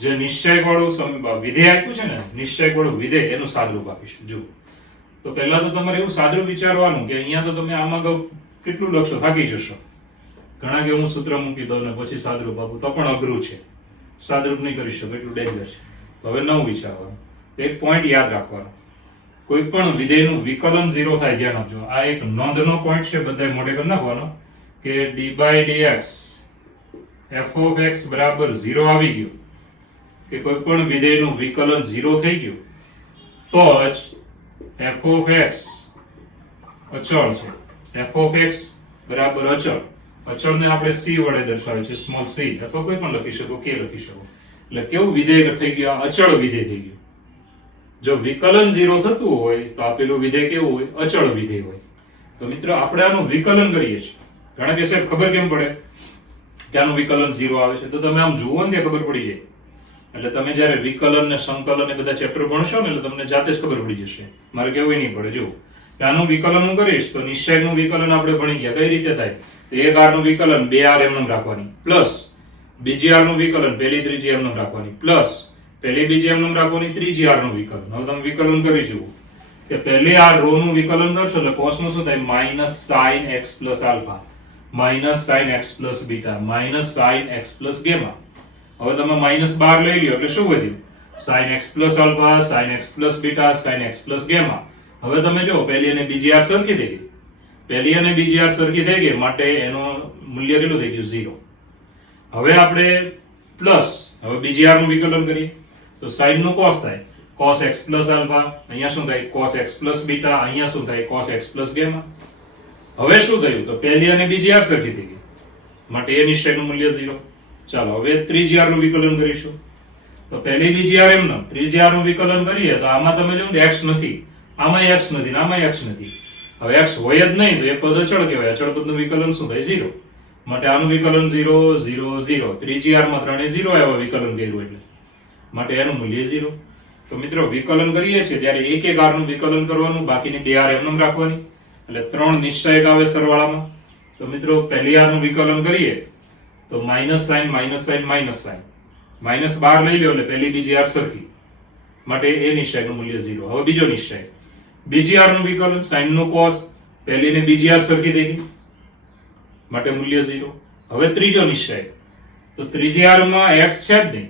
જે નિશ્ચય વાળું વિધેય આપ્યું છે ને, નિશ્ચય વાળું વિધેય એનું સાદરૂપ આપીશું. જુઓ, તો પહેલા તો તમારે એવું સાદરૂપ વિચારવાનું કે અહીંયા તો તમે આમાં કેટલું લખશો, થાકી જશો. ઘણા કે હું સૂત્ર મૂકી દઉં ને પછી સાદરૂપ આપું તો પણ અઘરું છે, સાદરૂપ નહીં કરી શકો એટલું ડેન્જર છે. તો હવે નવું વિચારવાનું, એક પોઈન્ટ યાદ રાખવાનો, કોઈ પણ વિધેયનું વિકલન 0 થાય. ધ્યાન આપજો, આ એક નોંધનો પોઈન્ટ છે, બધાય મોઢે કરી નાખવાનો કે d/dx f of x બરાબર 0 આવી ગયું કે કોઈ પણ વિધેયનું વિકલન 0 થઈ ગયું તો જ f of x અચળ છે. f of x બરાબર અચળ, અચળને આપણે c વડે દર્શાવે છે, સ્મોલ c, અથવા કોઈ પણ લખી શકો, k લખી શકો. એટલે કેવું વિધેય થઈ ગયું, અચળ વિધેય થઈ ગયું. જો વિકલન 0 થતું હોય તો આપેલું વિધેય કેવું હોય, અચળ વિધેય હોય. તો મિત્રો આપણે આનું વિકલન કરીએ છીએ. ઘણા કે સાહેબ ખબર કેમ પડે કે આનું વિકલન 0 આવે છે, તો તમે આમ જુઓ ને ખબર પડી જાય. એટલે તમે જ્યારે વિકલન ને સંકલન ને બધા ચેપ્ટર ભણશો ને એટલે તમને જાતે જ ખબર પડી જશે, મારે કેવું નહીં પડે. જુઓ, આનું વિકલન હું કરીશ તો નિશ્ચયનું વિકલન આપણે ભણી ગયા, કઈ રીતે થાય. એક r નું વિકલન 2r એમનેમ રાખવાની, પ્લસ બીજી r નું વિકલન પહેલી ત્રીજી એમનેમ રાખવાની, પ્લસ પહેલી બીજી એમનેમ રાખવાની, ત્રીજી r નું વિકલન. હવે તમે વિકલન કરી જુઓ કે પહેલી આ રો નું વિકલન કરશો એટલે cos નું શું થાય, minus sine x plus alpha, minus sine x plus beta, minus sine x plus gamma. હવે તમે માઇનસ 12 લઈ લ્યો એટલે શું વધ્યું, sine x plus alpha, sine x plus beta, sine x plus gamma. હવે તમે જો પહેલી અને બીજી r સરખી થઈ ગઈ, પહેલી અને બીજી r સરખી થઈ ગઈ માટે એનું મૂલ્ય કેટલું થઈ ગયું 0. હવે આપણે પ્લસ, હવે બીજી r નું વિકલન કરીએ તો sin નું cos થાય, cos x પ્લસ આલ્ફા, અહીંયા શું થાય cos x પ્લસ બીટા, અહીંયા શું થાય cos x પ્લસ ગેમા. હવે શું થયું તો પહેલી અને બીજી r સરખી થઈ ગઈ માટે એ નિશ્ચયનું મૂલ્ય 0. ચાલો હવે ત્રીજી r નું વિકલન કરીશું તો પહેલી બીજી r એમનેમ, ત્રીજી r નું વિકલન કરીએ તો આમાં તમે જો x નથી, આમાં x નથી ને આમાં x નથી. હવે x હોય જ નહીં તો એ પદ અચળ કહેવાય, અચળ પદનું વિકલન શું થાય 0. માટે આનું વિકલન 0 0 0, ત્રીજી r માં ત્રણે 0 આવ્યા વિકલન કર્યું એટલે માટે એનું મૂલ્ય 0. તો મિત્રો વિકલન કરીએ છીએ ત્યારે એક એક r નું વિકલન કરવાનું, બાકીની બે r એમનેમ રાખવાની એટલે 3 નિશ્ચયક આવે સરવાળામાં. તો મિત્રો પહેલી r નું વિકલન કરીએ તો minus sign minus sign minus sign, minus 12 લઈ લો એટલે પહેલી બીજી r સરખી માટે એ નિશ્ચયનું મૂલ્ય 0. હવે બીજો નિશ્ચય, બીજી r નું વિકલન, sin નું cos, પહેલી ને બીજી r સરખી થઈ ગઈ માટે મૂલ્ય 0. હવે ત્રીજો નિશ્ચય, તો ત્રીજી r માં x છે જ નહીં,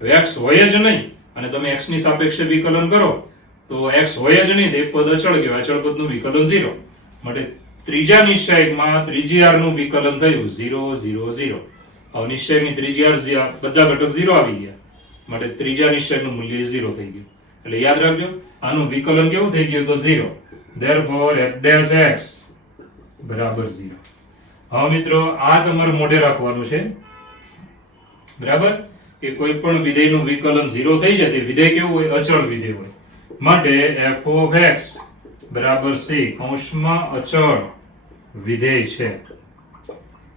હવે x હોય જ નહીં અને તમે x ની સાપેક્ષે વિકલન કરો તો x હોય જ નહીં, તો એક પદ અચળ કહેવાય, અચળ પદનું વિકલન 0. માટે ત્રીજા નિશ્ચયકમાં ત્રીજી r નું વિકલન થયું 0 0 0. હવે નિશ્ચયની ત્રીજી r બધા ઘટક 0 આવી ગયા, માટે ત્રીજા નિશ્ચયકનું મૂલ્ય 0 થઈ ગયું. એટલે યાદ રાખજો, આનું વિકલન કેવું થઈ ગયું તો 0. therefore f dash x બરાબર 0. હવે મિત્રો આ તમારે મોઢે રાખવાનું છે, બરાબર, કે કોઈ પણ વિધેયનું વિકલન 0 થઈ જાય તે વિધેય કેવું હોય, અચળ વિધેય હોય. માટે f of x બરાબર c કૌંસમાં અચળ વિધેય છે.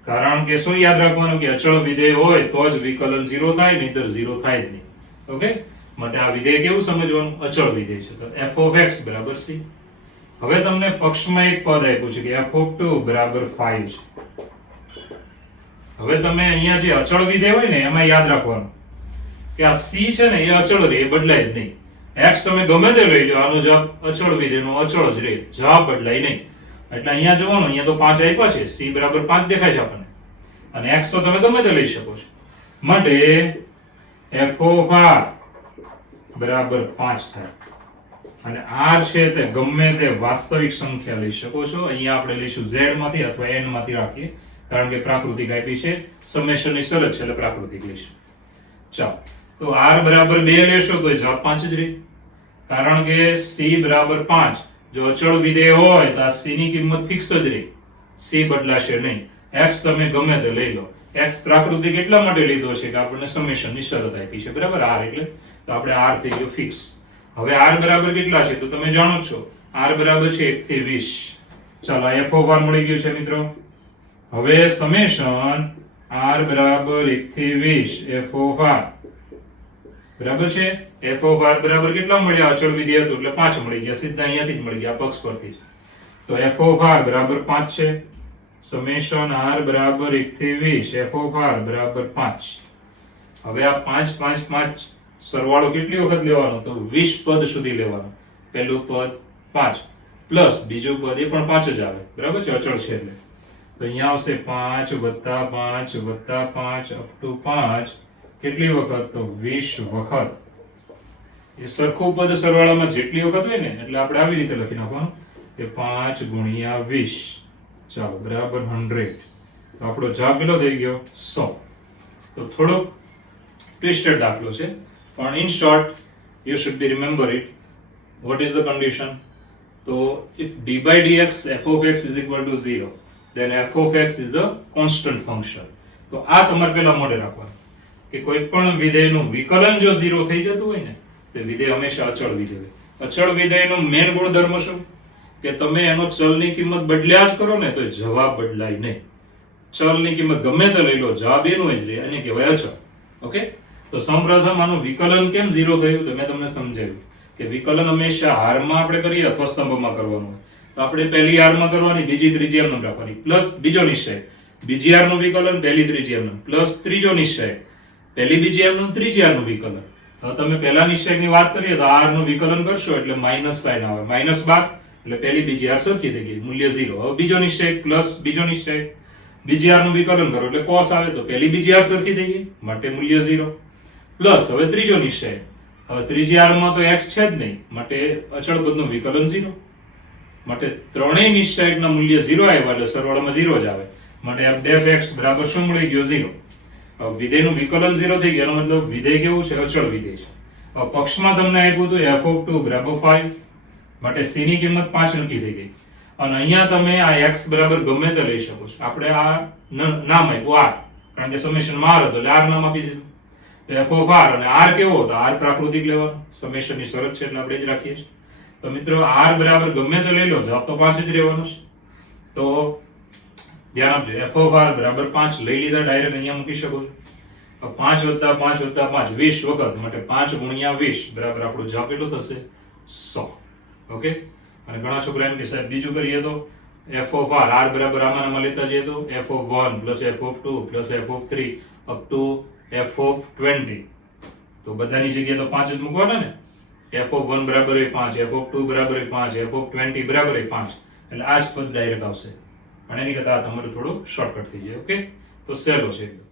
કારણ કે શું યાદ રાખવાનું કે અચળ વિધેય હોય તો જ વિકલન 0 થાય, નહીંતર 0 થાય જ નહીં. ઓકે, માટે આ વિધેય કેવું સમજવાનું, અચળ વિધેય છે. તો f of x બરાબર c. હવે તમને પક્ષમાં એક પદ આપ્યું છે કે f of 2 બરાબર 5 છે. હવે તમે અહીંયા જે અચળ વિધેય હોય ને એમાં યાદ રાખવાનું કે આ c છે ને એ અચળ રહે, એ બદલાય જ નહીં. x તમે ગમે તે લઈ લો, આનો જવાબ અચળ વિધેયનો અચળ જ રહે, જવાબ બદલાય નહીં. એટલે અહીંયા જોવાનું, અહીંયા તો 5 આપ્યા છે, c બરાબર 5 દેખાય છે આપણને, અને x તો તમે ગમે તે લઈ શકો છો. માટે f of r બરાબર 5 થાય. અને r છે તે ગમે તે વાસ્તવિક સંખ્યા લઈ શકો છો. અહીંયા આપણે લઈશું z માંથી અથવા n માંથી રાખીએ, કારણ કે પ્રાકૃતિક આપી છે, સમેશન ની શરત છે એટલે પ્રાકૃતિક લઈશું. ચાલો, તો r બરાબર 2 લેશો તો જવાબ 5 જ રહે, કારણ કે c બરાબર 5. જો અચળ વિધેય હોય તો આ c ની કિંમત ફિક્સ જ રહે, c બદલાશે નહીં. x તમે ગમે તે લઈ લો, x પ્રાકૃતિક એટલા માટે લીધો છે કે આપણને સમેશન ની શરત આપી છે, બરાબર, r એટલે તો આપણે r થઈ ગયો ફિક્સ. હવે r બરાબર કેટલા છે તો તમે જાણો છો, r બરાબર છે 1 થી 20. ચાલો, f of r મળી ગયું છે મિત્રો. હવે સમેશન r બરાબર 1 થી 20 f of r બરાબર છે. f of r બરાબર કેટલા મળ્યા, અચળ વિધેય હતું એટલે 5 મળી ગયા, સીધા અહીંયાથી જ મળી ગયા પક્ષ પરથી. તો f of r બરાબર 5 છે. સમેશન r બરાબર 1 થી 20 f of r બરાબર 5. હવે આ 5 5 5 સરવાળો કેટલી વખત લેવાનો તો 20 પદ સુધી લેવાનો. પહેલું પદ 5 પ્લસ બીજું પદ એ પણ 5 જ આવે, બરાબર છે, અચળ છે એટલે. તો અહીંયા આવશે 5 વત્તા 5 વત્તા 5 અપ ટુ 5. કેટલી વખત તો 20 વખત. એ સરખું પદ સરવાળામાં જેટલી વખત હોય ને એટલે આપણે આવી રીતે લખી નાખવાનું કે 5 ગુણ્યા 20. ચાલો, બરાબર 100. તો આપણો જવાબ કેટલો થઈ ગયો 100. તો થોડોક ટ્વિસ્ટેડ દાખલો છે, પણ in short you should be remember it. What is the condition? So if d by dx f of x is equal to 0, then f of x is a constant function. તો આ તમારે પહેલા મોઢે રાખવાનું કે કોઈ પણ વિધેયનું વિકલન જો 0 થઈ જતું હોય ને તો વિધેય હંમેશા અચળ વિધેય હોય. અચળ વિધેયનો મેઇન ગુણધર્મ શું કે તમે એનો ચલની કિંમત બદલ્યા જ કરો ને તો જવાબ બદલાય નહીં. ચલની કિંમત ગમે તે લઈ લો, જવાબ એનું જ રહે, એને કહેવાય અચળ. ઓકે, તો સૌપ્રથમ આનું વિકલન કેમ 0 થયું તો મેં તમને સમજાવ્યું કે વિકલન હંમેશા હારમાં આપણે કરીએ અથવા સ્તંભમાં કરવાનું હોય. તો આપણે પહેલી હારમાં કરવાની, બીજી ત્રીજી હારમાં રાખવાની, પ્લસ બીજો નિશ્ચય બીજી હારનું વિકલન, પહેલી ત્રીજી હારનું, પ્લસ ત્રીજો નિશ્ચય પહેલી બીજી હારનું ત્રીજી હારનું વિકલન. તો તમે પહેલા નિશ્ચયની વાત કરીએ તો r નું વિકલન કરશો એટલે માઈનસ સાઇન આવે, -12 એટલે પહેલી બીજી હાર સરખી થઈ ગઈ, મૂલ્ય 0. હવે બીજો નિશ્ચય પ્લસ બીજો નિશ્ચય બીજી હારનું વિકલન કરો એટલે cos આવે, તો પહેલી બીજી હાર સરખી થઈ ગઈ, માટે મૂલ્ય 0. પ્લસ હવે ત્રીજો નિશ્ચય, હવે ત્રીજી હારમાં તો x છે જ નહીં, માટે અચળ પદનું વિકલન 0. માટે ત્રણેય નિશ્ચયકના મૂલ્ય 0 આવ્યા એટલે સરવાળામાં 0 જ આવે, માટે f dash x બરાબર શું મળી ગયો 0. હવે વિધેયનું વિકલન 0 થઈ ગયું, એનો મતલબ વિધેય કેવું છે, અચળ વિધેય છે. હવે પક્ષમાં તમને આપ્યું હતું f of 2 બરાબર 5, માટે c ની કિંમત 5 નક્કી થઈ ગઈ. અને અહીંયા તમે આ x બરાબર ગમે તે લઈ શકો છો. આપણે આ નામ આપ્યું r, કારણ કે સમેશનમાં r હતો એટલે r નામ આપી દીધું. f of r, અને r કેવો હતો, r પ્રાકૃતિક લેવાનો, સમેશન ની શરત છે એટલે આપણે જ રાખીએ છીએ. તો મિત્રો r બરાબર ગમે તે લઈ લો, જવાબ તો 5 જ રહેવાનો છે. તો ધ્યાન આપજો, f of r બરાબર 5 લઈ લીધા, ડાયરેક્ટ અહીંયા મૂકી શકો છો. 5 વત્તા 5 વત્તા 5 20 વખત, માટે 5 ગુણ્યા 20 બરાબર આપણો જવાબ કેટલો થશે 100. ઓકે, અને ઘણા છોકરા એમ કે સાહેબ બીજું કરીએ તો f of r બરાબર આમાં લેતા જઈએ તો f of 1 plus f of 2 plus f of 3 up to f of 20. તો બધાની જગ્યાએ તો 5 જ મૂકવાના ને. f of 1 બરાબર 5, f of 2 બરાબર 5, f of 20 બરાબર 5, એટલે આ જ પદ ડાયરેક્ટ આવશે. અને એની કરતા તમારે થોડું શોર્ટકટ થઈ જાય. ઓકે, તો સહેલો છે એકદમ.